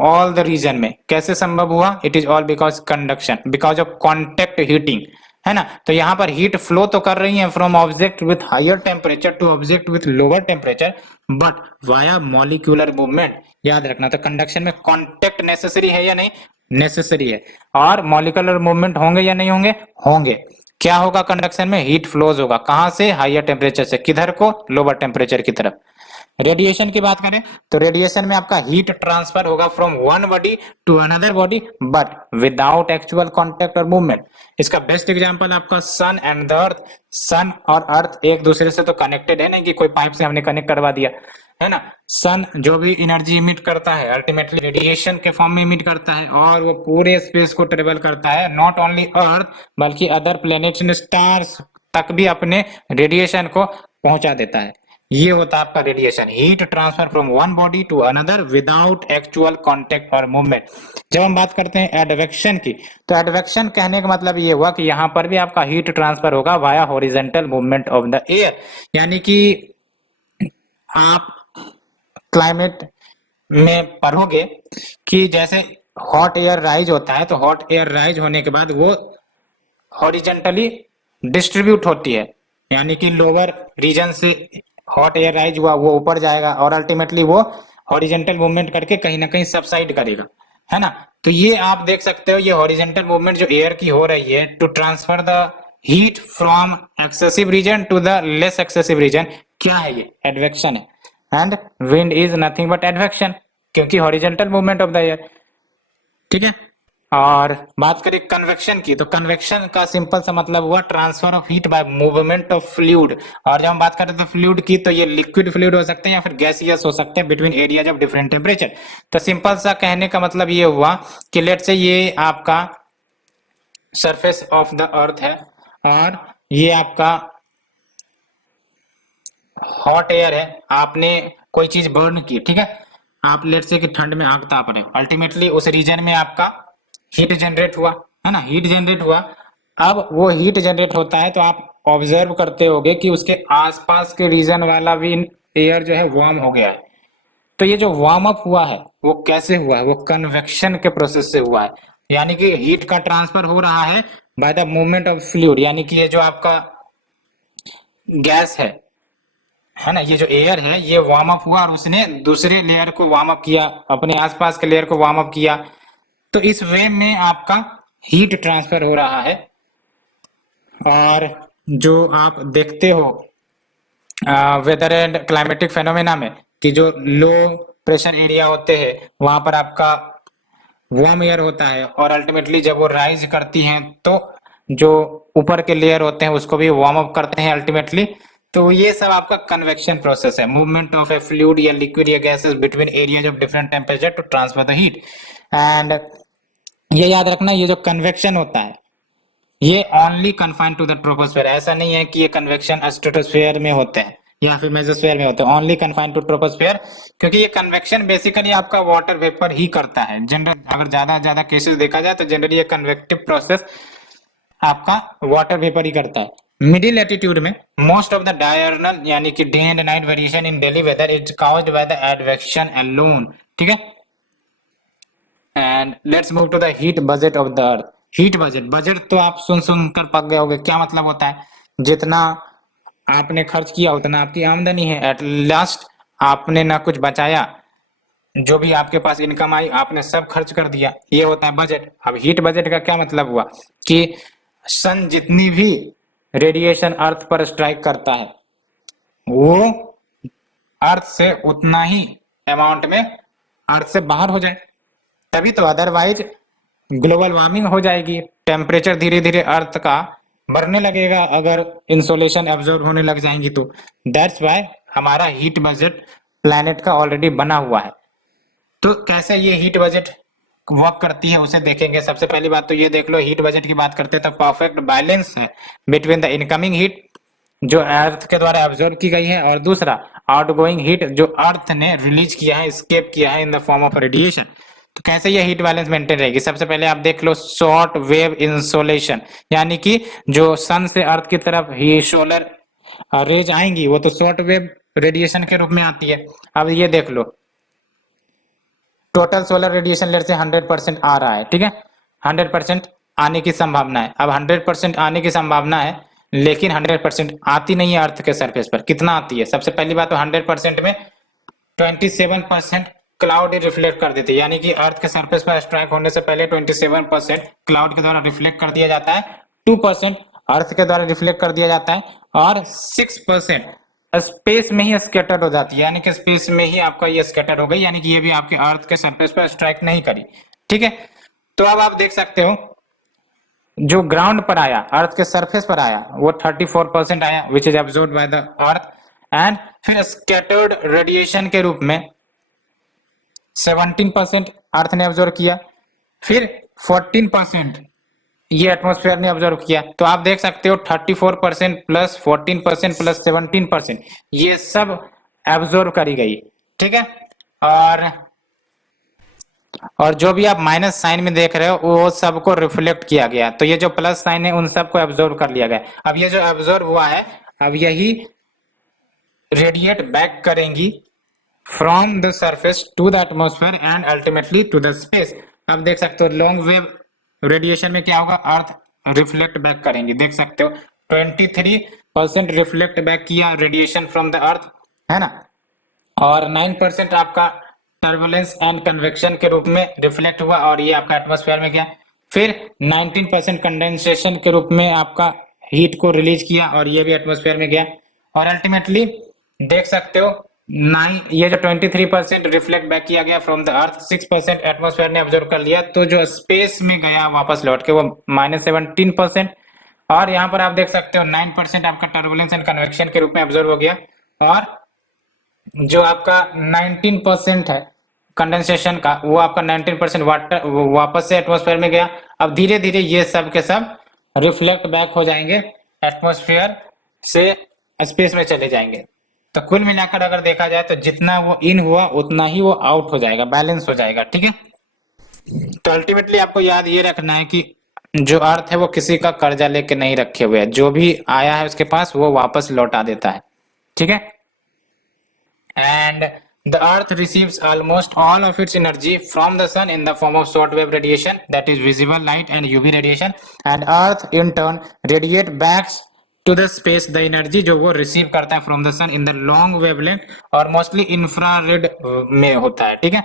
ऑल द रीजन में। कैसे संभव हुआ? It is all because conduction, because of contact heating, है ना? तो यहाँ पर हीट फ्लो तो कर रही है from object with higher temperature to object with lower temperature, but via molecular movement. याद रखना, तो कंडक्शन में कॉन्टेक्ट नेसेसरी है या नहीं? नेसेसरी है। और मॉलिक्यूलर मूवमेंट होंगे या नहीं होंगे? होंगे। क्या होगा कंडक्शन में? हीट फ्लोज होगा। कहां से? हायर टेम्परेचर से। किधर को? लोअर टेम्परेचर की तरफ। रेडिएशन की बात करें तो रेडिएशन में आपका हीट ट्रांसफर होगा from one body to another body, but without actual contact और मूवमेंट। इसका बेस्ट एग्जांपल आपका सन एंड द अर्थ। सन और अर्थ एक दूसरे से तो कनेक्टेड है नहीं कि कोई पाइप से हमने कनेक्ट करवा दिया, है ना? सन जो भी एनर्जी इमिट करता है अल्टीमेटली रेडिएशन के फॉर्म में इमिट करता है, और वो पूरे स्पेस को ट्रेवल करता है, नॉट ओनली अर्थ बल्कि अदर प्लैनेट्स एंड स्टार्स तक भी अपने रेडिएशन को पहुंचा देता है। ये होता है आपका radiation, heat transfer from one body to another without actual contact और मूवमेंट। जब हम बात करते हैं एडवेक्शन की, तो एडवेक्शन कहने का मतलब ये हुआ कि यहां पर भी आपका हीट ट्रांसफर होगा via horizontal movement of the air. यानी कि आप क्लाइमेट में पढ़ोगे कि जैसे हॉट एयर राइज होता है, तो हॉट एयर राइज होने के बाद वो हॉरिजॉन्टली डिस्ट्रीब्यूट होती है, यानी कि लोअर रीजन से हॉट एयर राइज हुआ वो ऊपर जाएगा और अल्टीमेटली वो हॉरिजेंटल मूवमेंट करके कहीं ना कहीं सबसाइड करेगा, है ना। तो ये आप देख सकते हो, ये हॉरिजेंटल मूवमेंट जो एयर की हो रही है to transfer the heat from excessive region to the less excessive region, क्या है ये? एडवेक्शन है। And wind is nothing but advection, क्योंकि horizontal movement of the air, ठीक है। और बात करें कन्वेक्शन की, तो कन्वेक्शन का सिंपल सा मतलब हुआ transfer of heat bye movement of fluid. और जब हम बात करें तो फ्लूइड की, तो ये लिक्विड फ्लूइड हो सकते हैं या फिर गैसियस हो सकते हैं between areas of different temperature. तो सिंपल सा कहने का मतलब ये हुआ कि लेट से ये आपका सरफेस ऑफ द अर्थ है और ये आपका हॉट एयर है, आपने कोई चीज बर्न की, ठीक है। आप लेट से कि ठंड में आग ताप रहे हो, अल्टीमेटली उस रीजन में आपका हीट जनरेट हुआ, है ना, हीट जनरेट हुआ। अब वो हीट जनरेट होता है तो आप ऑब्जर्व करते होगे कि उसके आसपास के रीजन वाला भी एयर जो है वार्म हो गया है। तो ये जो वार्म अप हुआ है वो कैसे हुआ है? वो कन्वेक्शन के प्रोसेस से हुआ है, यानी कि हीट का ट्रांसफर हो रहा है by the movement of fluid, यानी कि ये जो आपका गैस है ना, ये जो एयर है ये वार्म अप हुआ और उसने दूसरे लेयर को वार्म अप किया, अपने आसपास के लेयर को वार्म अप किया। तो इस वे में आपका हीट ट्रांसफर हो रहा है। और जो आप देखते हो वेदर एंड क्लाइमेटिक फेनोमेना में कि जो लो प्रेशर एरिया होते हैं वहां पर आपका वार्म एयर होता है और अल्टीमेटली जब वो राइज करती हैं तो जो ऊपर के लेयर होते हैं उसको भी वार्म अप करते हैं अल्टीमेटली। तो ये सब आपका कन्वेक्शन प्रोसेस है, मूवमेंट ऑफ ए फ्लूइड या लिक्विड या gases between areas of different temperature to transfer the heat. And ये याद रखना, ये जो कन्वेक्शन होता है ये only confined to the troposphere, ऐसा नहीं है कि ये कन्वेक्शन स्ट्रेटोस्फेयर में होते हैं या फिर मेसोस्फेयर में होते हैं, ओनली कन्फाइंड टू ट्रोपोस्फेयर। क्योंकि ये कन्वेक्शन बेसिकली आपका वाटर वेपर ही करता है। जनरल अगर ज्यादा केसेस देखा जाए तो जनरली ये कन्वेक्टिव प्रोसेस आपका वाटर वेपर ही करता है। मिडिल एटीट्यूड में मोस्ट ऑफ द डायरनल यानी कि day and night variation in daily weather is caused by the advection alone, ठीक है। And let's move to the heat budget of the earth. Heat budget, budget तो आप सुन कर पक गए होंगे, क्या मतलब होता है? जितना आपने खर्च किया उतना आपकी आमदनी है, एट लास्ट आपने ना कुछ बचाया, जो भी आपके पास इनकम आई आपने सब खर्च कर दिया, ये होता है बजट। अब हीट बजट का क्या मतलब हुआ कि सन जितनी भी रेडिएशन अर्थ पर स्ट्राइक करता है वो अर्थ से उतना ही अमाउंट में अर्थ से बाहर हो जाए, तभी तो, अदरवाइज ग्लोबल वार्मिंग हो जाएगी, टेम्परेचर धीरे धीरे अर्थ का बढ़ने लगेगा अगर इंसोलेशन एब्जॉर्ब होने लग जाएंगी तो। दैट्स वाई हमारा हीट बजट प्लैनेट का ऑलरेडी बना हुआ है। तो कैसे ये हीट बजट वर्क करती है उसे देखेंगे। सबसे पहली बात तो ये देख लो, हीट बजट की बात करते हैं तो परफेक्ट बैलेंस है बिटवीन द इनकमिंग हीट जो अर्थ के द्वारा एब्जॉर्ब की गई है और दूसरा आउटगोइंग हीट जो अर्थ ने रिलीज किया है, एस्केप किया है in the form of radiation. तो कैसे ये हीट बैलेंस मेंटेन रहेगी? सबसे पहले आप देख लो शॉर्ट वेव इंसोलेशन, यानी कि जो सन से अर्थ की तरफ ही सोलर रेज आएंगी वो तो शॉर्ट वेव रेडिएशन के रूप में आती है। अब ये देख लो टोटल सोलर रेडिएशन लेट से 100% आ रहा है, ठीक है, 100% आने की संभावना है। अब 100% आने की संभावना है लेकिन 100% आती नहीं है अर्थ के सरफेस पर। कितना आती है? सबसे पहली बात तो 100% में 27% क्लाउड रिफ्लेक्ट कर देती है, यानी कि अर्थ के सरफेस पर स्ट्राइक होने से पहले 27% क्लाउड के द्वारा रिफ्लेक्ट कर दिया जाता है, 2% अर्थ के द्वारा रिफ्लेक्ट कर दिया जाता है और 6% स्पेस में ही स्कैटर्ड हो जाती है, यानी कि स्पेस में ही आपका ये स्कैटर हो गई, यानी कि ये भी आपके अर्थ के सरफेस पर स्ट्राइक नहीं करी, ठीक है। तो अब आप देख सकते हो जो ग्राउंड पर आया, अर्थ के सरफेस पर आया, वो 34% आया which is absorbed bye the earth, and फिर स्कैटर्ड रेडिएशन के रूप में 17% अर्थ ने ऑब्जर्व किया, फिर 14% ये एटमॉस्फेयर ने ऑब्जर्व किया। तो आप देख सकते हो 34% प्लस 14% प्लस 17% ये सब ऑब्जर्व करी गई, ठीक है। और जो भी आप माइनस साइन में देख रहे हो वो सबको रिफ्लेक्ट किया गया, तो ये जो प्लस साइन है उन सबको ऑब्जर्व कर लिया गया। अब ये जो ऑब्जर्व हुआ है अब यही रेडिएट बैक करेंगी from the surface to the atmosphere and ultimately to the space. अब देख सकते हो लॉन्ग वेव रेडिएशन में क्या होगा, अर्थ रिफ्लेक्ट बैक करेंगी, देख सकते हो 23 9% रिफ्लेक्ट बैक किया रेडिएशन फ्रॉम द अर्थ, है ना, और 9% आपका टर्बुलेंस एंड कन्वेक्शन के रूप में रिफ्लेक्ट हुआ और ये आपका एटमॉस्फेयर में गया। फिर 19% कंडेंसेशन के रूप में आपका हीट को रिलीज किया और ये भी एटमॉस्फेयर में गया। और अल्टीमेटली देख सकते हो ये जो 23% रिफ्लेक्ट बैक किया गया फ्रॉम द अर्थ, 6% एटमॉस्फेयर ने ऑब्जर्व कर लिया, तो जो स्पेस में गया वापस लौट के वो -17%। और यहाँ पर आप देख सकते हो 9% आपका टर्बुलेंस एंड कन्वेक्शन के रूप में ऑब्जर्व हो गया और जो आपका 19% है कंडेंसेशन का, वो आपका 19% वाटर वापस से एटमॉस्फेयर में गया। अब धीरे धीरे ये सब के सब रिफ्लेक्ट बैक हो जाएंगे एटमॉस्फेयर से, स्पेस में चले जाएंगे। तो कुल मिलाकर अगर देखा जाए तो जितना वो इन हुआ उतना ही वो आउट हो जाएगा, बैलेंस हो जाएगा, ठीक है। तो अल्टीमेटली आपको याद ये रखना है कि जो अर्थ है वो किसी का कर्जा लेके नहीं रखे हुए है, जो भी आया है उसके पास वो वापस लौटा देता है, ठीक है। And the earth receives almost all of its energy from the sun in the form of short wave radiation, that is visible light and UV radiation, and earth in turn radiate back to the space the energy जो वो receive करता है from the sun in the long wavelength और mostly infrared में होता है, ठीक है।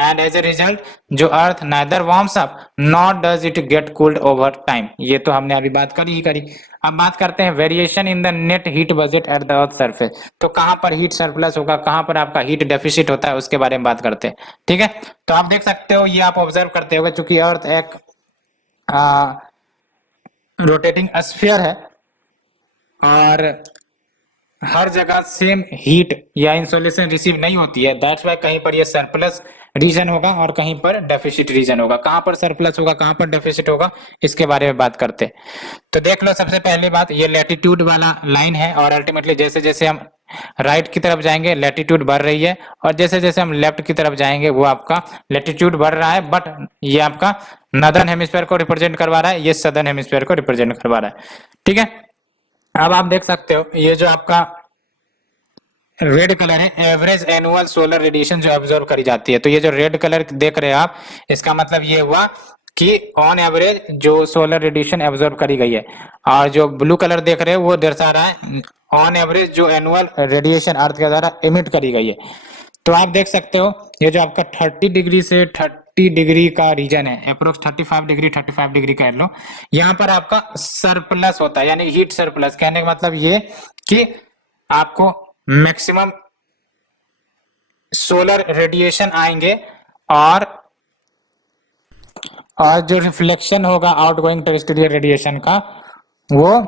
and as a result जो earth neither warms up nor does it get cooled over time, ये तो हमने अभी बात करी। अब बात करते हैं variation in the net heat budget at the earth surface. तो कहां पर हीट सरप्लस होगा, कहां पर आपका हीट डेफिसिट होता है, उसके बारे में बात करते हैं, ठीक है। तो आप देख सकते हो, ये आप ऑब्जर्व करते होगे, चूंकि अर्थ एक रोटेटिंग स्फीयर है और हर जगह सेम हीट या इंसोलेशन रिसीव नहीं होती है, दैट्स वाई कहीं पर ये सरप्लस रीजन होगा और कहीं पर डेफिसिट रीजन होगा। कहां पर सरप्लस होगा, कहां पर डेफिसिट होगा, इसके बारे में बात करते हैं। तो देख लो, सबसे पहली बात, ये लैटिट्यूड वाला लाइन है और अल्टीमेटली जैसे जैसे हम राइट की तरफ जाएंगे लैटिट्यूड बढ़ रही है और जैसे जैसे हम लेफ्ट की तरफ जाएंगे वो आपका लैटिट्यूड बढ़ रहा है, बट ये आपका नॉर्दर्न हेमिस्फीयर को रिप्रेजेंट करवा रहा है, ये सदर्न हेमिस्फीयर को रिप्रेजेंट करवा रहा है, ठीक है। अब आप देख सकते हो ये जो आपका रेड कलर है एवरेज एनुअल सोलर रेडिएशन जो ऑब्जर्व करी जाती है। तो ये जो रेड कलर देख रहे हैं आप, इसका मतलब ये हुआ कि ऑन एवरेज जो सोलर रेडिएशन ऑब्जर्व करी गई है, और जो ब्लू कलर देख रहे हैं वो दर्शा रहा है ऑन एवरेज जो एनुअल रेडिएशन अर्थ के द्वारा इमिट करी गई है। तो आप देख सकते हो ये जो आपका 30 डिग्री से 30 डिग्री का रीजन है, अप्रोक्स 35 डिग्री कह लो, यहाँ पर आपका सरप्लस होता है, यानी हीट सरप्लस। कहने का मतलब ये कि आपको मैक्सिमम सोलर रेडिएशन आएंगे और जो रिफ्लेक्शन होगा आउटगोइंग टेरेस्ट्रियल रेडिएशन का वो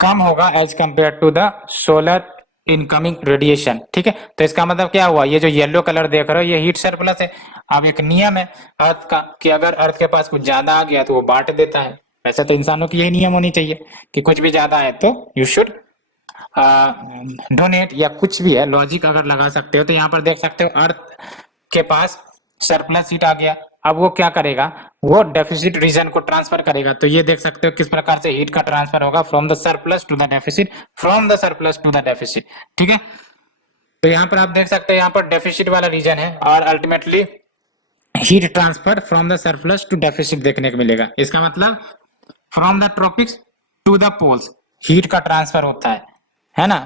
कम होगा as compare to the solar incoming radiation, ठीक है। तो इसका मतलब क्या हुआ, ये जो येलो कलर देख रहे हो ये हीट सरप्लस है। अब एक नियम है अर्थ का कि अगर अर्थ के पास कुछ ज्यादा आ गया तो वो बांट देता है। वैसे तो इंसानों की यही नियम होनी चाहिए कि कुछ भी ज्यादा है तो यू शुड डोनेट या कुछ भी है, लॉजिक अगर लगा सकते हो। तो यहाँ पर देख सकते हो अर्थ के पास सरप्लस हीट आ गया, अब वो क्या करेगा, वो डेफिसिट रीजन को ट्रांसफर करेगा। तो ये देख सकते हो किस प्रकार से हीट का ट्रांसफर होगा, from the surplus to the deficit, from the surplus to the deficit, ठीक है। तो यहाँ पर आप देख सकते हो यहाँ पर डेफिसिट वाला रीजन है और ultimately heat transfer from the surplus to deficit देखने को मिलेगा। इसका मतलब from the tropics to the poles heat का ट्रांसफर होता है ना,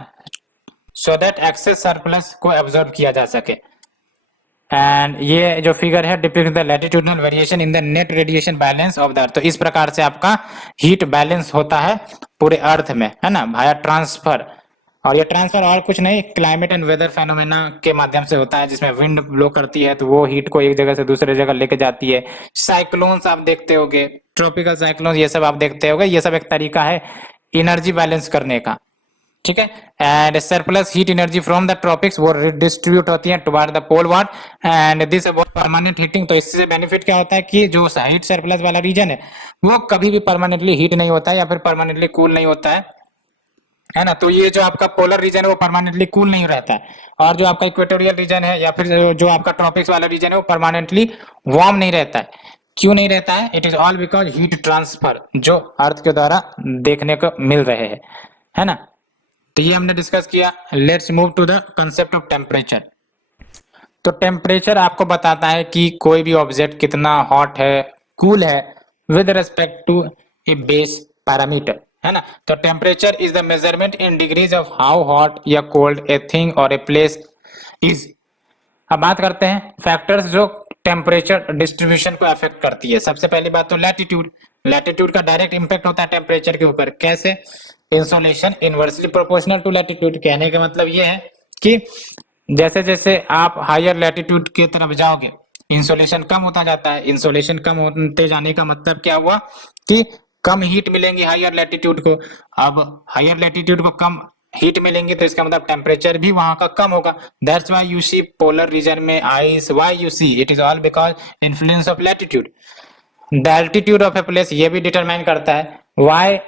सो दैट एक्सेस सरप्लस को एब्जॉर्ब किया जा सके। एंड ये जो फिगर है depict the latitudinal variation in the net radiation balance of the earth. तो इस प्रकार से आपका हीट बैलेंस होता है पूरे अर्थ में, है ना, भाया ट्रांसफर। और ये ट्रांसफर और कुछ नहीं, क्लाइमेट एंड वेदर फेनोमेना के माध्यम से होता है, जिसमें विंड ब्लो करती है तो वो हीट को एक जगह से दूसरे जगह लेके जाती है। साइक्लोन्स आप देखते होगे, ट्रॉपिकल साइक्लोन, ये सब आप देखते होगे, ये सब एक तरीका है एनर्जी बैलेंस करने का, ठीक है। And surplus heat energy from the tropics वो डिस्ट्रीब्यूट होती है toward the poleward and this about permanent heating. तो इससे बेनिफिट क्या होता है कि जो हीट सरप्लस वाला रीजन है वो कभी भी परमानेंटली हीट नहीं होता है या फिर परमानेंटली कूल नहीं होता है ना। तो ये जो आपका पोलर रीजन है वो परमानेंटली कूल नहीं रहता है, और जो आपका इक्वेटोरियल रीजन है या फिर जो आपका ट्रॉपिक्स वाला रीजन है वो परमानेंटली वार्म नहीं रहता है। क्यों नहीं रहता है, it is all because heat transfer जो अर्थ के द्वारा देखने को मिल रहे हैं, है ना। तो ये हमने डिस्कस किया। Let's move to the concept of temperature. तो टेम्परेचर आपको बताता है कि कोई भी ऑब्जेक्ट कितना हॉट है, कूल है with respect to a base parameter, है ना। तो temperature is the measurement in degrees of how hot या कोल्ड ए थिंग और ए प्लेस इज। अब बात करते हैं फैक्टर्स जो टेम्परेचर डिस्ट्रीब्यूशन को अफेक्ट करती है। सबसे पहली बात तो लैटिट्यूड। लैटिट्यूड का डायरेक्ट इंपैक्ट होता है टेम्परेचर के ऊपर। कैसे? Insolation inversely proportional to latitude. कहने का मतलब ये है कि जैसे जैसे आप हायर लैटिट्यूड की तरफ जाओगे इंसोलेशन कम होता जाता है। इंसोलेशन कम होते जाने का मतलब क्या हुआ कि कम हीट मिलेंगी हायर लैटिट्यूड को। अब हायर लैटिट्यूड को कम हीट मिलेंगी तो इसका मतलब टेम्परेचर भी वहां का कम होगा। That's why you see polar region में ice. Why you see? It is all because influence of latitude. The altitude of a place ये भी डिटरमाइन करता है why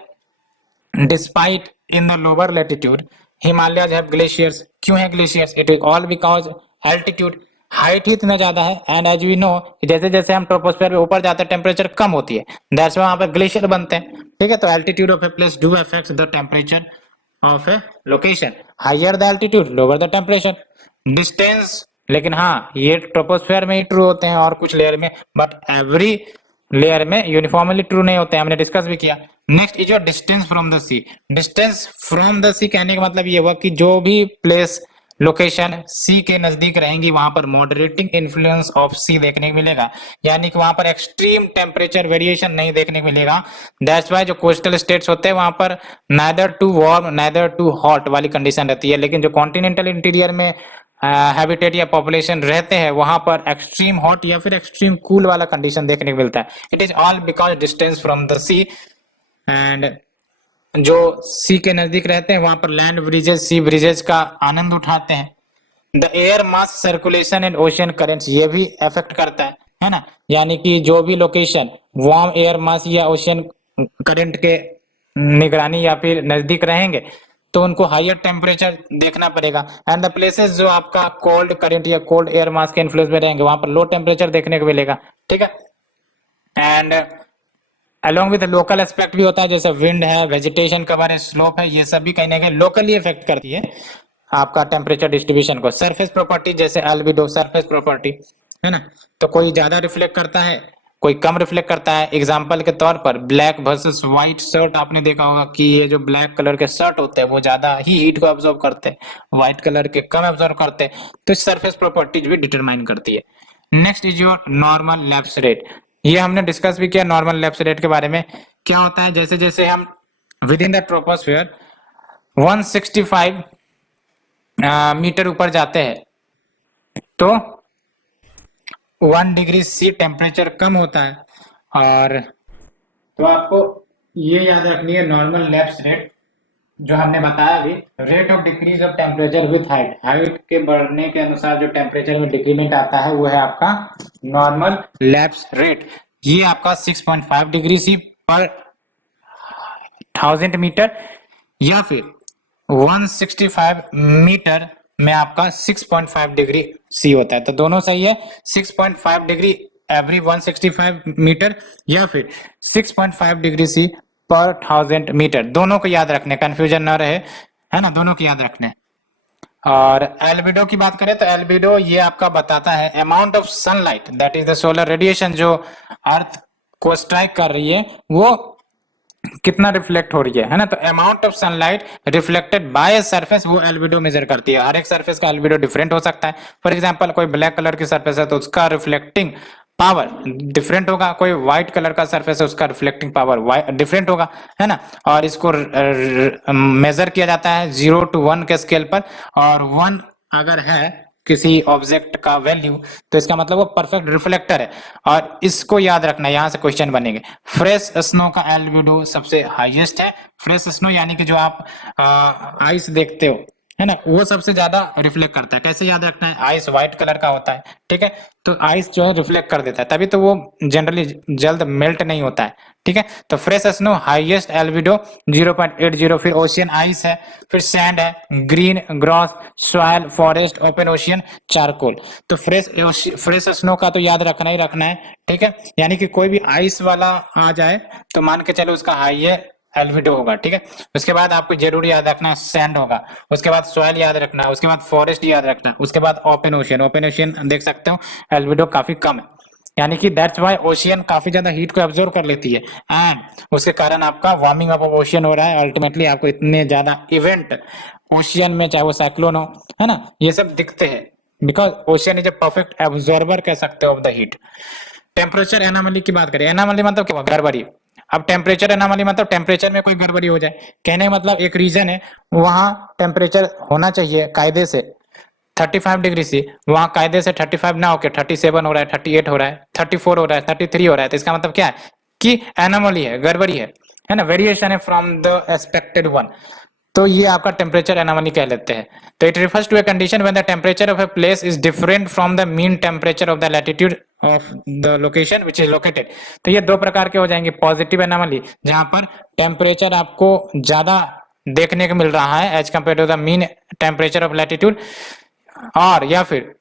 despite in the lower latitude Himalayas have glaciers. क्यों है glaciers? It is all because altitude. Height ही इतना ज्यादा है एंड एज वी नो जैसे जैसे हम ट्रोपोस्फेयर में ऊपर जाते हैं टेम्परेचर कम होती है। दैट्स व्हाई वहां पर ग्लेशियर बनते हैं। ठीक है, तो altitude of a place do affect the temperature of A location. Higher the altitude lower the temperature. Distance, लेकिन हाँ ये ट्रोपोस्फेयर में ही ट्रू होते हैं और कुछ लेयर में, बट एवरी लेयर में यूनिफॉर्मली ट्रू नहीं होते हैं, हमने डिस्कस भी किया। Next is your distance from the sea. Distance from the sea कहने का मतलब ये हुआ कि जो भी प्लेस लोकेशन सी के नजदीक रहेंगी वहां पर मॉडरेटिंग इन्फ्लुएंस ऑफ सी देखने को मिलेगा, यानी कि वहां पर एक्सट्रीम टेम्परेचर वेरिएशन नहीं देखने को मिलेगा। दैट्स वाई जो कोस्टल स्टेट्स होते हैं वहां पर neither too warm neither too hot वाली कंडीशन रहती है, लेकिन जो कॉन्टिनेंटल इंटीरियर में हैबिटेट या पॉपुलेशन रहते हैं वहां पर एक्सट्रीम हॉट या फिर एक्सट्रीम कूल वाला कंडीशन देखने को मिलता है। It is all because distance from the sea. And जो सी के नजदीक रहते हैं वहां पर लैंड ब्रिजेस सी ब्रिजेस का आनंद उठाते हैं। The air mass circulation and ocean currents ये भी अफेक्ट करता है ना, यानी कि जो भी लोकेशन वार्म एयर मास या ओशियन करंट के निगरानी या फिर नजदीक रहेंगे तो उनको हायर टेम्परेचर देखना पड़ेगा। एंड द प्लेसेस जो आपका कोल्ड करंट या कोल्ड एयर मास के इन्फ्लुएंस में रहेंगे वहां पर लो टेम्परेचर देखने को मिलेगा। ठीक है, and along with local aspect भी होता है, जैसे विंड है, वेजिटेशन कवर है, स्लोप है, ये सब भी कहीं ना कहीं लोकली इफेक्ट करती है आपका टेम्परेचर डिस्ट्रीब्यूशन को। सरफेस प्रॉपर्टी जैसे एल्बिडो सरफेस प्रॉपर्टी है ना, तो कोई ज्यादा रिफ्लेक्ट करता है कोई कम रिफ्लेक्ट करता है। एग्जांपल के तौर पर ब्लैक वर्सेस व्हाइट शर्ट आपने देखा होगा कि ये जो ब्लैक कलर के शर्ट होते हैं वो ज्यादा ही हीट को ऑब्जॉर्व करते हैं, व्हाइट कलर के कम ऑब्जॉर्व करते हैं। तो सरफेस प्रॉपर्टीज भी डिटरमाइन करती है। Next is your normal lapse rate. ये हमने डिस्कस भी किया नॉर्मल लैप्स रेट के बारे में। क्या होता है, जैसे जैसे हम within the troposphere 165 metre ऊपर जाते हैं तो 1 डिग्री सी टेम्परेचर कम होता है। और तो आपको ये याद रखनी है नॉर्मल लैप्स रेट जो हमने बताया अभी, rate of decrease of temperature with height. Height के बढ़ने के अनुसार जो टेम्परेचर में डिक्रीमेंट आता है वो है आपका नॉर्मल लैप्स रेट। ये आपका 6.5 डिग्री सी पर 1000 मीटर या फिर 165 मीटर में आपका 6.5 डिग्री सी होता है। तो दोनों सही है, 6.5 डिग्री एवरी 165 मीटर या फिर 6.5 डिग्री सी पर 1000 मीटर। दोनों को याद रखने, कंफ्यूजन ना रहे, है ना, दोनों को याद रखने। और एल्बिडो की बात करें तो एल्बिडो ये आपका बताता है amount of sunlight that is the solar radiation जो अर्थ को स्ट्राइक कर रही है वो कितना रिफ्लेक्ट हो रही है ना। तो amount of sunlight reflected by surface वो एल्बिडो मेजर करती है। हर एक सरफेस का एल्बिडो डिफरेंट हो सकता है। फॉर एग्जांपल कोई ब्लैक कलर की सरफेस है तो उसका रिफ्लेक्टिंग पावर डिफरेंट होगा, कोई व्हाइट कलर का सरफेस है उसका रिफ्लेक्टिंग पावर डिफरेंट होगा, है ना। और इसको मेजर किया जाता है 0 to 1 के स्केल पर, और 1 अगर है किसी ऑब्जेक्ट का वैल्यू तो इसका मतलब वो परफेक्ट रिफ्लेक्टर है। और इसको याद रखना, यहां से क्वेश्चन बनेंगे। फ्रेश स्नो का एल्बिडो सबसे हाईएस्ट है। फ्रेश स्नो यानी कि जो आप आइस देखते हो, है ना, वो सबसे ज्यादा रिफ्लेक्ट करता है। कैसे याद रखना है, आइस व्हाइट कलर का होता है, ठीक है, तो आइस जो है रिफ्लेक्ट कर देता है, तभी तो वो जनरली जल्द मेल्ट नहीं होता है। ठीक है, तो फ्रेश स्नो हाईएस्ट एल्बिडो 0.80। फिर ओशियन आइस है, फिर सैंड है, green gross, soil, forest, open ocean, charcoal. तो फ्रेश स्नो का तो याद रखना ही रखना है। ठीक है, यानी कि कोई भी आइस वाला आ जाए तो मान के चलो उसका हाई है एल्बिडो होगा। ठीक है, उसके बाद आपको जरूर याद रखना सैंड होगा, उसके बाद सॉइल याद रखना है, उसके बाद फॉरेस्ट याद रखना है, उसके बाद ओपन ओशियन। ओपन ओशियन देख सकते हो एल्बिडो काफी कम है। यानी कि दैट्स वाई ओशियन काफी ज्यादा हीट को एब्जॉर्ब कर लेती है एंड उसके कारण आपका वार्मिंग अप ऑफ ओशियन हो रहा है। अल्टीमेटली आपको इतने ज्यादा इवेंट ओशियन में, चाहे वो साइक्लोन हो, है ना, ये सब दिखते हैं because ocean is a perfect absorber कह सकते हो of the heat. Temperature anomaly की बात करें, एनामली मतलब क्या, गड़बड़ी। अब टेम्परेचर एनामली मतलब टेम्परेचर में कोई गड़बड़ी हो जाए। कहने का मतलब एक रीजन है वहां टेम्परेचर होना चाहिए कायदे से 35 डिग्री से, वहां कायदे से 35 ना होकर 37 हो रहा है, 38 हो रहा है, 34 हो रहा है, 33 हो रहा है। तो इसका मतलब क्या है कि एनोमली है, गड़बड़ी है ना, वेरिएशन है फ्रॉम द एक्सपेक्टेड वन। तो ये आपका टेम्परेचर एनोमली कह लेते हैं। तो it refers to a condition when the temperature of a place is different from the mean temperature of the latitude of the location which is located. तो ये दो प्रकार के हो जाएंगे, पॉजिटिव एनोमली जहां पर टेम्परेचर आपको ज्यादा देखने को मिल रहा है as compare to the mean temperature of latitude, और या फिर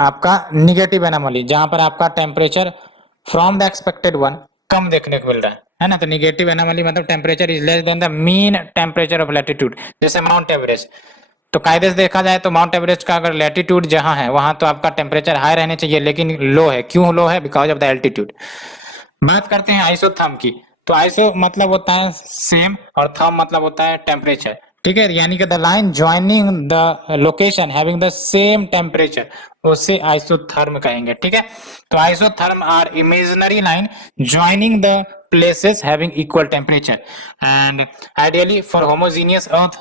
आपका निगेटिव एनोमली जहां पर आपका temperature from the expected one कम देखने को मिल रहा है ना। तो निगेटिव एनोमली मतलब temperature is less than the mean temperature of latitude, जैसे माउंट एवरेस्ट। तो कायदे से देखा जाए तो माउंट एवरेस्ट का अगर लैटिट्यूड जहां है वहां तो आपका टेम्परेचर हाई रहने चाहिए, लेकिन लो है। क्यों लो है? Because of the altitude. बात करते हैं आइसोथर्म की। तो आइसो मतलब होता है सेम और थर्म मतलब होता है टेम्परेचर, ठीक है। यानी कि the line joining the location having the same temperature, उसे आइसोथर्म कहेंगे, ठीक है। तो isotherm are imaginary line joining the places having equal temperature and ideally for homogeneous earth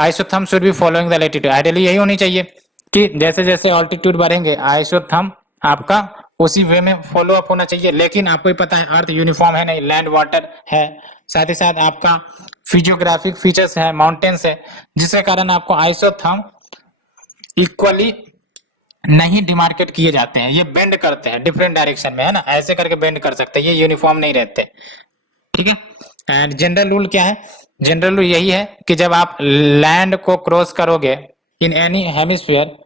isotherm should be following the latitude. Ideally यही होनी चाहिए कि जैसे जैसे ऑल्टीट्यूड बढ़ेंगे आइसोथर्म आपका उसी वे में फॉलो अप होना चाहिए। लेकिन आपको ही पता है अर्थ यूनिफॉर्म है नहीं, लैंड वाटर है, साथ ही साथ आपका फिजियोग्राफिक फीचर्स है, माउंटेन्स है, जिसके कारण आपको आइसोथर्म इक्वली नहीं डिमार्केट किए जाते हैं। ये बेंड करते हैं डिफरेंट डायरेक्शन में, है ना, ऐसे करके बेंड कर सकते हैं, ये यूनिफॉर्म नहीं रहते, ठीक है। एंड जनरल रूल क्या है? जनरल रूल यही है कि जब आप लैंड को क्रॉस करोगे इन एनी हेमिस्फीयर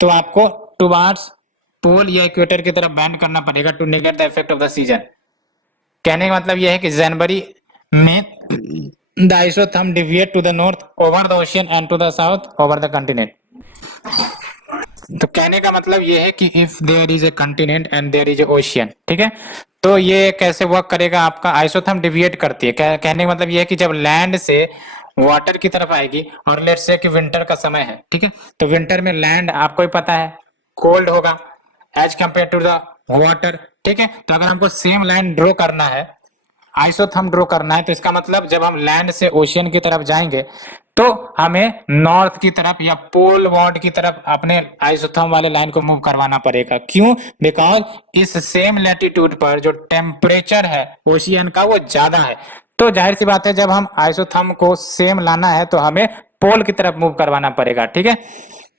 तो आपको टुवार्ड्स पोल या इक्वेटर की तरफ बैंड करना पड़ेगा to negate the effect of the season. कहने का मतलब यह है कि जनवरी में the isotherm deviate to the north over the ocean and to the south over the continent. तो कहने का मतलब यह है कि if there is a continent and there is an ocean, ठीक है, तो ये कैसे वर्क करेगा? आपका आइसोथर्म डिविएट करती है। कहने का मतलब यह है कि जब लैंड से वाटर की तरफ आएगी और लेट्स से कि विंटर का समय है, ठीक है, तो विंटर में लैंड आपको ही पता है कोल्ड होगा as compare to the water, ठीक है। तो अगर हमको सेम लाइन ड्रॉ करना है, आइसोथर्म ड्रॉ करना है, तो इसका मतलब जब हम लैंड से ओशियन की तरफ जाएंगे तो हमें नॉर्थ की तरफ या पोल वार्ड की तरफ अपने आइसोथर्म वाले लाइन को मूव करवाना पड़ेगा। क्यों? बिकॉज इस सेम लैटिट्यूड पर जो टेम्परेचर है ओशियन का वो ज्यादा है। तो जाहिर सी बात है जब हम आइसोथर्म को सेम लाना है तो हमें पोल की तरफ मूव करवाना पड़ेगा, ठीक है।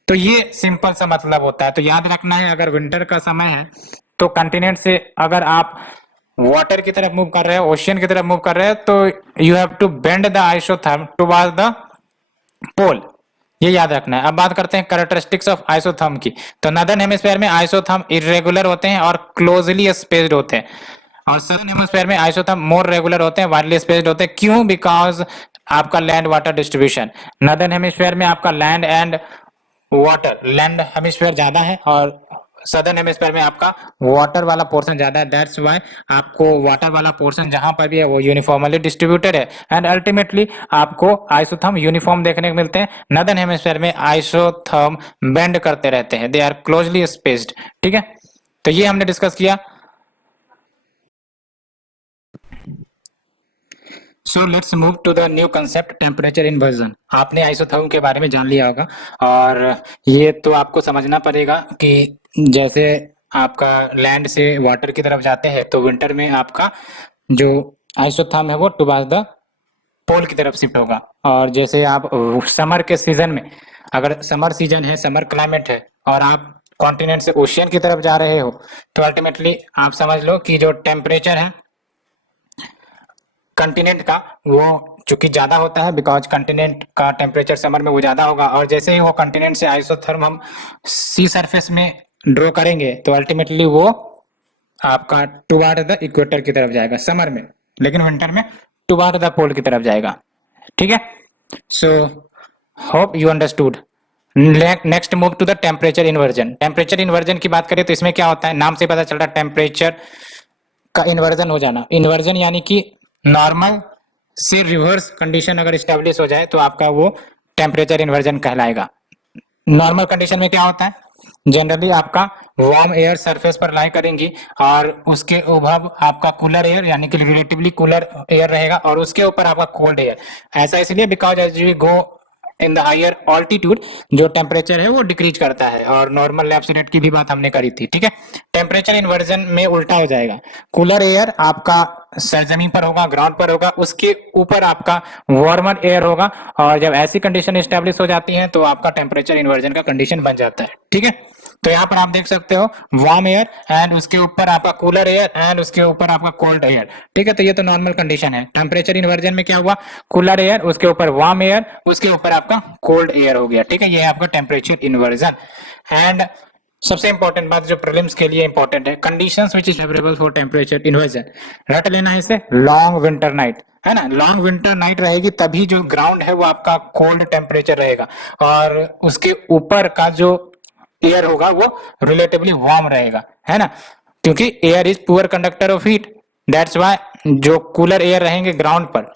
तो ये सिंपल सा मतलब होता है। तो याद रखना है अगर विंटर का समय है तो कंटिनेंट से अगर आप वाटर की तरफ मूव कर रहे हैं, ओशियन की तरफ मूव कर रहे हैं, तो you have to bend the isotherm towards the pole, ये याद रखना है। अब बात करते हैं कैरेक्टरिस्टिक्स ऑफ आइसोथर्म की। तो नदर्न हेमिस्फीयर में आइसोथर्म इरेगुलर होते हैं और क्लोजली स्पेस्ड होते हैं, और सदर्न हेमिस्फीयर में आइसोथर्म मोर रेगुलर होते हैं, वाइडली स्पेस्ड होते हैं। क्यों? बिकॉज आपका land water distribution, northern hemisphere में आपका land and water, land hemisphere ज्यादा है और सदर्न हेमिस्फीयर में आपका वाटर वाला पोर्शन ज्यादा है। दैट्स व्हाई आपको वाटर वाला पोर्शन जहां पर भी है वो यूनिफॉर्मली डिस्ट्रीब्यूटेड है एंड अल्टीमेटली आपको आइसोथर्म यूनिफॉर्म देखने को मिलते हैं। नदर्न हेमिस्फीयर में आइसोथर्म बेंड करते रहते हैं, दे आर क्लोजली स्पेस्ड, ठीक है। तो ये हमने डिस्कस किया। So let's move to the new concept temperature inversion. आपने आइसोथर्म के बारे में जान लिया होगा और ये तो आपको समझना पड़ेगा कि जैसे आपका लैंड से वाटर की तरफ जाते हैं तो विंटर में आपका जो आइसोथर्म है वो टुवर्ड्स द पोल की तरफ शिफ्ट होगा, और जैसे आप समर के सीजन में, अगर समर सीजन है, समर क्लाइमेट है और आप कॉन्टिनेंट से ओशियन की तरफ जा रहे हो तो अल्टीमेटली आप समझ लो कि जो टेम्परेचर है कंटिनेंट का वो चूंकि ज्यादा होता है, बिकॉज कंटिनेंट का टेम्परेचर समर में वो ज्यादा होगा, और जैसे ही वो कंटिनेंट से आइसोथर्म हम सी सरफेस में ड्रॉ करेंगे तो अल्टीमेटली वो आपका टुवर्ड द इक्वेटर की तरफ जाएगा समर में, लेकिन विंटर में टुवर्ड द पोल की तरफ जाएगा, ठीक है। So hope you understood. Next move to the temperature inversion. Temperature inversion की बात करें तो इसमें क्या होता है, नाम से पता चल रहा है टेम्परेचर का इन्वर्जन हो जाना। इन्वर्जन यानी कि नॉर्मल से रिवर्स कंडीशन अगर स्टेब्लिश हो जाए तो आपका वो टेम्परेचर इन्वर्जन कहलाएगा। नॉर्मल कंडीशन में क्या होता है, जनरली आपका वार्म एयर सरफेस पर लाई करेंगी और उसके उभव आपका कूलर एयर यानी कि रिलेटिवली कूलर एयर रहेगा और उसके ऊपर आपका कोल्ड एयर। ऐसा इसलिए because as we go in the higher altitude जो टेम्परेचर है वो डिक्रीज करता है, और नॉर्मल लैप्स रेट की भी बात हमने करी थी। ठीक है, टेम्परेचर इन्वर्जन में उल्टा हो जाएगा, कूलर एयर आपका सरजमीन पर होगा, ग्राउंड पर होगा, उसके ऊपर आपका वार्मर एयर होगा, और जब ऐसी कंडीशन स्टैब्लिश हो जाती है तो आपका टेम्परेचर इन्वर्जन का कंडीशन बन जाता है। ठीक है, तो यहाँ पर आप देख सकते हो वार्म एयर एंड उसके ऊपर आपका कूलर एयर एंड उसके ऊपर आपका कोल्ड एयर। ठीक है, तो ये तो नॉर्मल कंडीशन है। टेम्परेचर इन्वर्जन में क्या हुआ, कूलर एयर उसके ऊपर वार्म एयर उसके ऊपर आपका कोल्ड एयर हो गया। ठीक है, ये है आपका टेम्परेचर इन्वर्जन। एंड सबसे इंपॉर्टेंट बात जो प्रीलिम्स के लिए इंपॉर्टेंट है, conditions which is favourable for temperature inversion, रट लेना है इसे, लॉन्ग विंटर नाइट है ना। लॉन्ग विंटर नाइट रहेगी तभी जो ग्राउंड है वो आपका कोल्ड टेम्परेचर रहेगा और उसके ऊपर का जो एयर होगा वो रिलेटिवली वार्म रहेगा, है ना, क्योंकि air is poor conductor of heat, that's why जो कूलर एयर रहेंगे ग्राउंड पर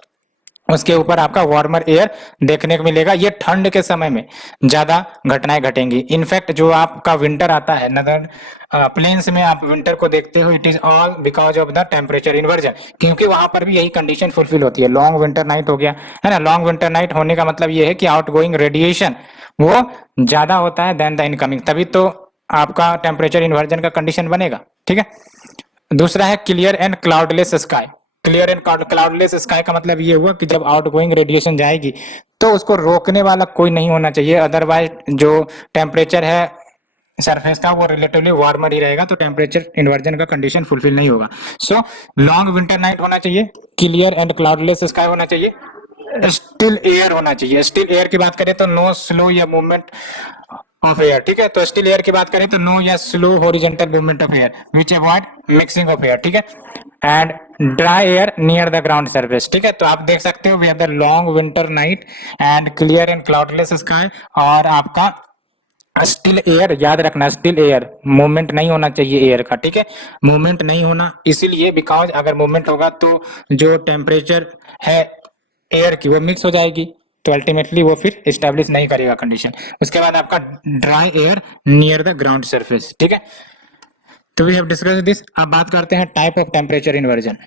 उसके ऊपर आपका वार्मर एयर देखने को मिलेगा। ये ठंड के समय में ज्यादा घटनाएं घटेंगी। इनफैक्ट जो आपका विंटर आता है नदर्न प्लेन्स में आप विंटर को देखते हो, it is all because of the temperature inversion, क्योंकि वहां पर भी यही कंडीशन फुलफिल होती है। लॉन्ग विंटर नाइट हो गया है ना, लॉन्ग विंटर नाइट होने का मतलब ये है कि आउट गोइंग रेडिएशन वो ज्यादा होता है देन द इनकमिंग, तभी तो आपका टेम्परेचर इन्वर्जन का कंडीशन बनेगा। ठीक है, दूसरा है clear and cloudless sky. Clear and cloudless sky का मतलब ये हुआ कि जब आउटगोइंग रेडिएशन जाएगी तो उसको रोकने वाला कोई नहीं होना चाहिए, अदरवाइज जो टेम्परेचर है सरफेस का वो रिलेटिवली वार्मर ही रहेगा, तो टेम्परेचर इन्वर्जन का कंडीशन फुलफिल नहीं होगा। सो लॉन्ग विंटर नाइट होना चाहिए, क्लियर एंड क्लाउडलेस स्काई होना चाहिए, स्टिल एयर होना चाहिए। स्टिल एयर की बात करें तो नो स्लो या मूवमेंट ऑफ एयर। ठीक है, तो स्टिल एयर की बात करें तो नो या slow horizontal movement of air which avoid mixing of air. ठीक है, and dry air near the ground surface. ठीक है, तो आप देख सकते हो we have the long winter night and clear and cloudless sky, और आपका स्टिल एयर, याद रखना स्टिल एयर, मूवमेंट नहीं होना चाहिए एयर का। ठीक है, मूवमेंट नहीं होना इसीलिए बिकॉज अगर मूवमेंट होगा तो जो टेम्परेचर है एयर की वो मिक्स हो जाएगी, तो अल्टीमेटली वो फिर स्टैब्लिश नहीं करेगा कंडीशन। उसके बाद आपका dry air near the ground surface. ठीक है, तो वी हैव डिस्कस्ड दिस। अब बात करते हैं type of temperature inversion.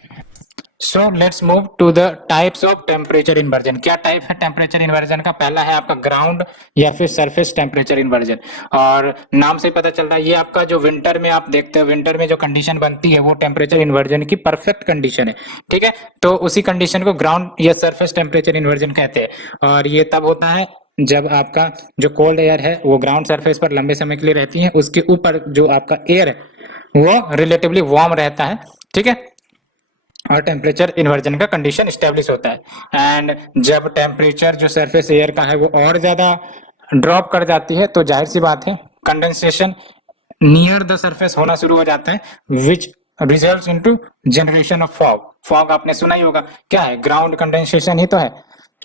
So let's move to the types of temperature inversion. क्या टाइप है टेम्परेचर इन्वर्जन का, पहला है आपका ग्राउंड या फिर सरफेस टेम्परेचर इन्वर्जन, और नाम से पता चल रहा है ये आपका जो विंटर में आप देखते हो, विंटर में जो कंडीशन बनती है वो टेम्परेचर इन्वर्जन की परफेक्ट कंडीशन है। ठीक है, तो उसी कंडीशन को ग्राउंड या सरफेस टेम्परेचर इन्वर्जन कहते हैं, और ये तब होता है जब आपका जो कोल्ड एयर है वो ग्राउंड सरफेस पर लंबे समय के लिए रहती है, उसके ऊपर जो आपका एयर है वो रिलेटिवली वार्म रहता है। ठीक है, और टेम्परेचर इन्वर्जन का कंडीशन स्टेब्लिश होता है। एंड जब टेम्परेचर जो सरफेस एयर का है वो और ज्यादा ड्रॉप कर जाती है तो जाहिर सी बात है कंडेंसेशन नियर द सरफेस होना शुरू हो जाता है, which results into generation of fog. Fog आपने सुना ही होगा, क्या है, ग्राउंड कंडेंसेशन ही तो है।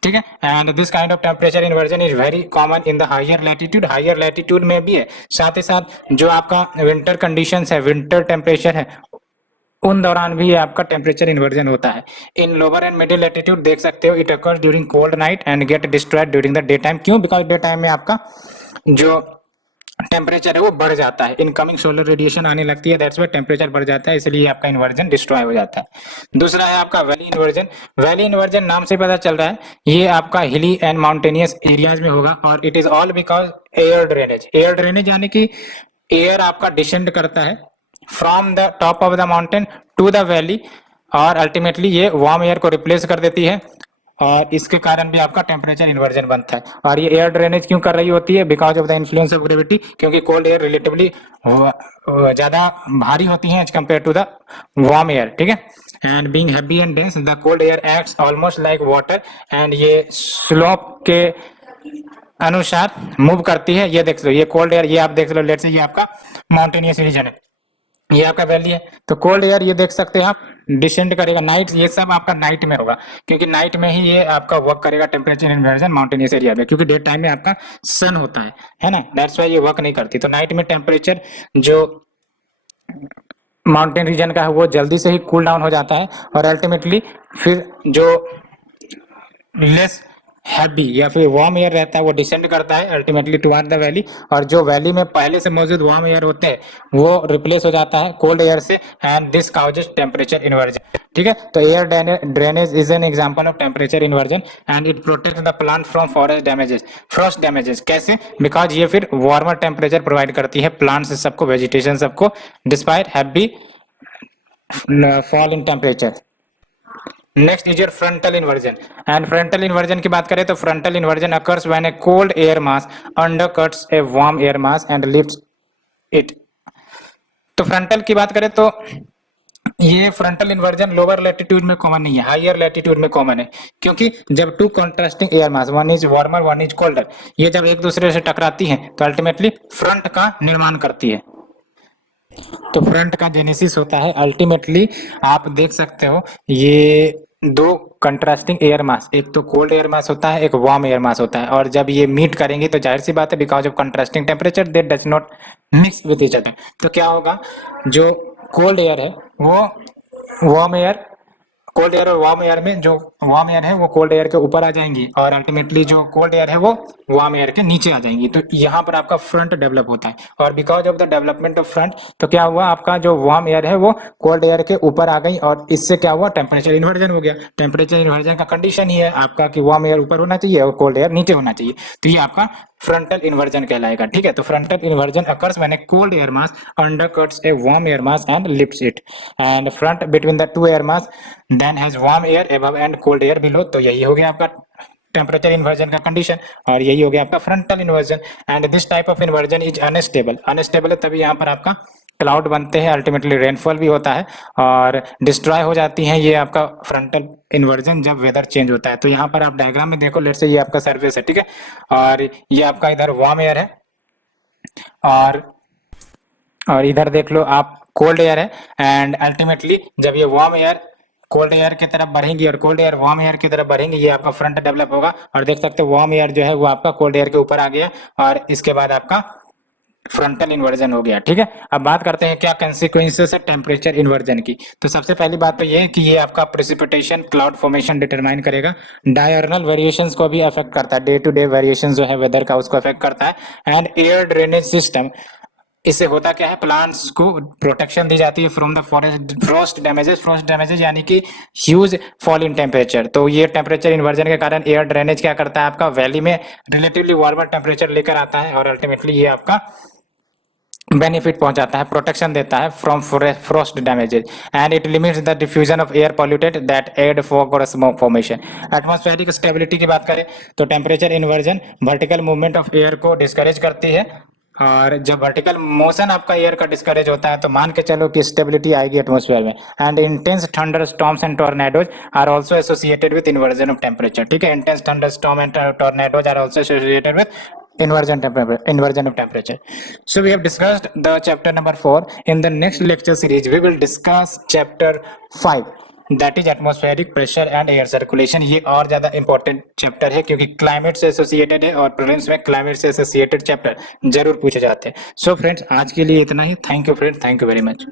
ठीक है, and this kind of temperature inversion is very common in the higher latitude, higher latitude में भी है। साथ ही साथ जो आपका विंटर कंडीशंस है, विंटर टेम्परेचर है, उन दौरान भी आपका टेम्परेचर इन्वर्जन होता है। In lower and middle latitude देख सकते हो it occurs during cold night and get destroyed during the day time. क्यों, बिकॉज डे टाइम में आपका जो टेम्परेचर है वो बढ़ जाता है, इनकमिंग सोलर रेडिएशन आने लगती है, दैट्स व्हाई टेम्परेचर बढ़ जाता है, इसलिए आपका इन्वर्जन डिस्ट्रॉय हो जाता है। दूसरा है आपका वैली इन्वर्जन। वैली इन्वर्जन नाम से पता चल रहा है ये आपका हिली एंड माउंटेनियस एरियाज में होगा, और it is all because air drainage. Air drainage यानी कि एयर आपका डिसेंड करता है from the top of the mountain to the valley, और अल्टीमेटली ये वार्म एयर को रिप्लेस कर देती है, और इसके कारण भी आपका टेम्परेचर इन्वर्जन बनता है। और ये एयर ड्रेनेज क्यों कर रही होती है, because of the influence of gravity, क्योंकि कोल्ड एयर रिलेटिवली ज्यादा भारी होती है as compare to the warm air. ठीक है, and being heavy and dense the cold air acts almost like water, and ये स्लोप के अनुसार मूव करती है। ये देख लो, ये कोल्ड एयर, ये आप देख लो, लेट्स से ये आपका माउंटेनियस रीजन है, ये आपका वैली है। तो कोल्ड एयर ये देख सकते हैं आप डिसेंड करेगा नाइट, ये सब आपका नाइट में होगा क्योंकि नाइट में ही ये आपका वर्क करेगा टेम्परेचर इन्वर्जन माउंटेनियस एरिया में, क्योंकि डे टाइम में आपका सन होता है ना, दैट्स वाई ये वर्क नहीं करती। तो नाइट में टेम्परेचर जो माउंटेन रीजन का है वो जल्दी से ही कूल डाउन हो जाता है और अल्टीमेटली फिर जो लेस हैवी या फिर वार्म एयर रहता है वो डिसेंड करता है अल्टीमेटली टुवर्ड द वैली, और जो वैली में पहले से मौजूद वार्म एयर होते हैं वो रिप्लेस हो जाता है कोल्ड एयर से, and this causes temperature inversion. ठीक है, तो air drainage is an example of temperature inversion and it protect the plant from forest damages, Frost damages. कैसे? बिकॉज ये फिर वार्मर टेम्परेचर प्रोवाइड करती है प्लांट्स सबको, वेजिटेशन सबको, despite heavy fall in temperature. Next is your frontal inversion, and frontal inversion की बात करें तो frontal inversion occurs when a cold air mass undercuts a warm air mass and lifts it. तो frontal की बात करें तो ये फ्रंटल इन्वर्जन लोअर लैटिट्यूड में कॉमन नहीं है, हायर लैटिट्यूड में कॉमन है, क्योंकि जब two contrasting air mass, one is warmer one is colder, ये जब एक दूसरे से टकराती हैं तो अल्टीमेटली फ्रंट का निर्माण करती है। तो फ्रंट का जेनेसिस होता है अल्टीमेटली, आप देख सकते हो ये दो कंट्रास्टिंग एयर मास, एक तो कोल्ड एयर मास होता है, एक वार्म एयर मास होता है, और जब ये मीट करेंगे तो जाहिर सी बात है because of contrasting temperature they does not mix with each other. तो क्या होगा, जो कोल्ड एयर है वो वार्म एयर, कोल्ड एयर और वार्म एयर में जो वार्म एयर है वो कोल्ड एयर के ऊपर आ जाएंगी और अल्टीमेटली जो कोल्ड एयर है वो वार्म एयर के नीचे आ जाएंगी। तो यहाँ पर आपका फ्रंट डेवलप होता है, और because of the development of front तो क्या हुआ, आपका जो वार्म एयर है वो कोल्ड एयर के ऊपर आ गई और इससे क्या हुआ, टेम्परेचर इन्वर्जन हो गया। टेम्परेचर इन्वर्जन का कंडीशन ही है आपका कि वार्म एयर ऊपर होना चाहिए और कोल्ड एयर नीचे होना चाहिए, तो ये आपका फ्रंटल इन्वर्जन कहलाएगा। ठीक है, तो frontal inversion occurs when a cold air mass undercuts a warm air mass and lifts it, and front between the two air mass then has warm air above and cold air below. तो यही हो गया आपका temperature inversion का condition, और यही हो गया आपका frontal inversion. And this type of inversion is unstable, unstable है तभी यहाँ पर आपका क्लाउड बनते हैं, अल्टीमेटली रेनफॉल भी होता है और डिस्ट्रॉय हो जाती हैं ये आपका फ्रंटल इन्वर्जन जब वेदर चेंज होता है। तो यहाँ पर आप डायग्राम में देखो, लेट से ये आपका सरफेस है, ठीक है, और ये आपका इधर वार्म एयर है और इधर देख लो आप कोल्ड एयर है, एंड अल्टीमेटली जब ये वार्म एयर कोल्ड एयर की तरफ बढ़ेंगी और कोल्ड एयर वार्म एयर की तरफ बढ़ेंगे, ये आपका फ्रंट डेवलप होगा, और देख सकते हो वार्म एयर जो है वो आपका कोल्ड एयर के ऊपर आ गया और इसके बाद आपका फ्रंटल इन्वर्जन हो गया। ठीक है, अब बात करते हैं क्या कंसिक्वेंसेस है टेम्परेचर इन्वर्जन की। तो सबसे पहली बात तो ये है कि ये आपका प्रेसिपिटेशन क्लाउड फॉर्मेशन डिटरमाइन करेगा, डायरनल वेरिएशंस को भी अफेक्ट करता है, डे टू डे वेरिएशन जो है वेदर का उसको अफेक्ट करता है, एंड एयर ड्रेनेज सिस्टम, इससे होता क्या है, प्लांट्स को प्रोटेक्शन दी जाती है from the frost damages, frost damages यानी कि ह्यूज फॉल इन टेम्परेचर। तो ये टेम्परेचर इन्वर्जन के कारण एयर ड्रेनेज क्या करता है, आपका वैली में रिलेटिवली वार्मर टेम्परेचर लेकर आता है और अल्टीमेटली ये आपका बेनिफिट पहुंचाता है, प्रोटेक्शन देता है from frost damages, and it limits the diffusion of air polluted that aid fog और स्मोक फॉर्मेशन। एटमॉस्फेरिक स्टेबिलिटी की बात करें तो temperature inversion vertical movement of air को डिस्करेज करती है, और जब वर्टिकल मोशन आपका एयर का डिस्करेज होता है तो मान के चलो कि स्टेबिलिटी आएगी एटमॉस्फेयर में। And intense thunderstorms and tornadoes are also associated with inversion of temperature. ठीक है, intense thunderstorm and tornadoes are also associated with inversion of temperature. So we have discussed the chapter number 4. In the next lecture series we will discuss chapter 5, that is atmospheric pressure and air circulation. ये और ज्यादा important chapter है क्योंकि climate से associated है और prelims में climate से एसोसिएटेड चैप्टर जरूर पूछे जाते हैं। सो फ्रेंड्स आज के लिए इतना ही। Thank you friends, thank you very much.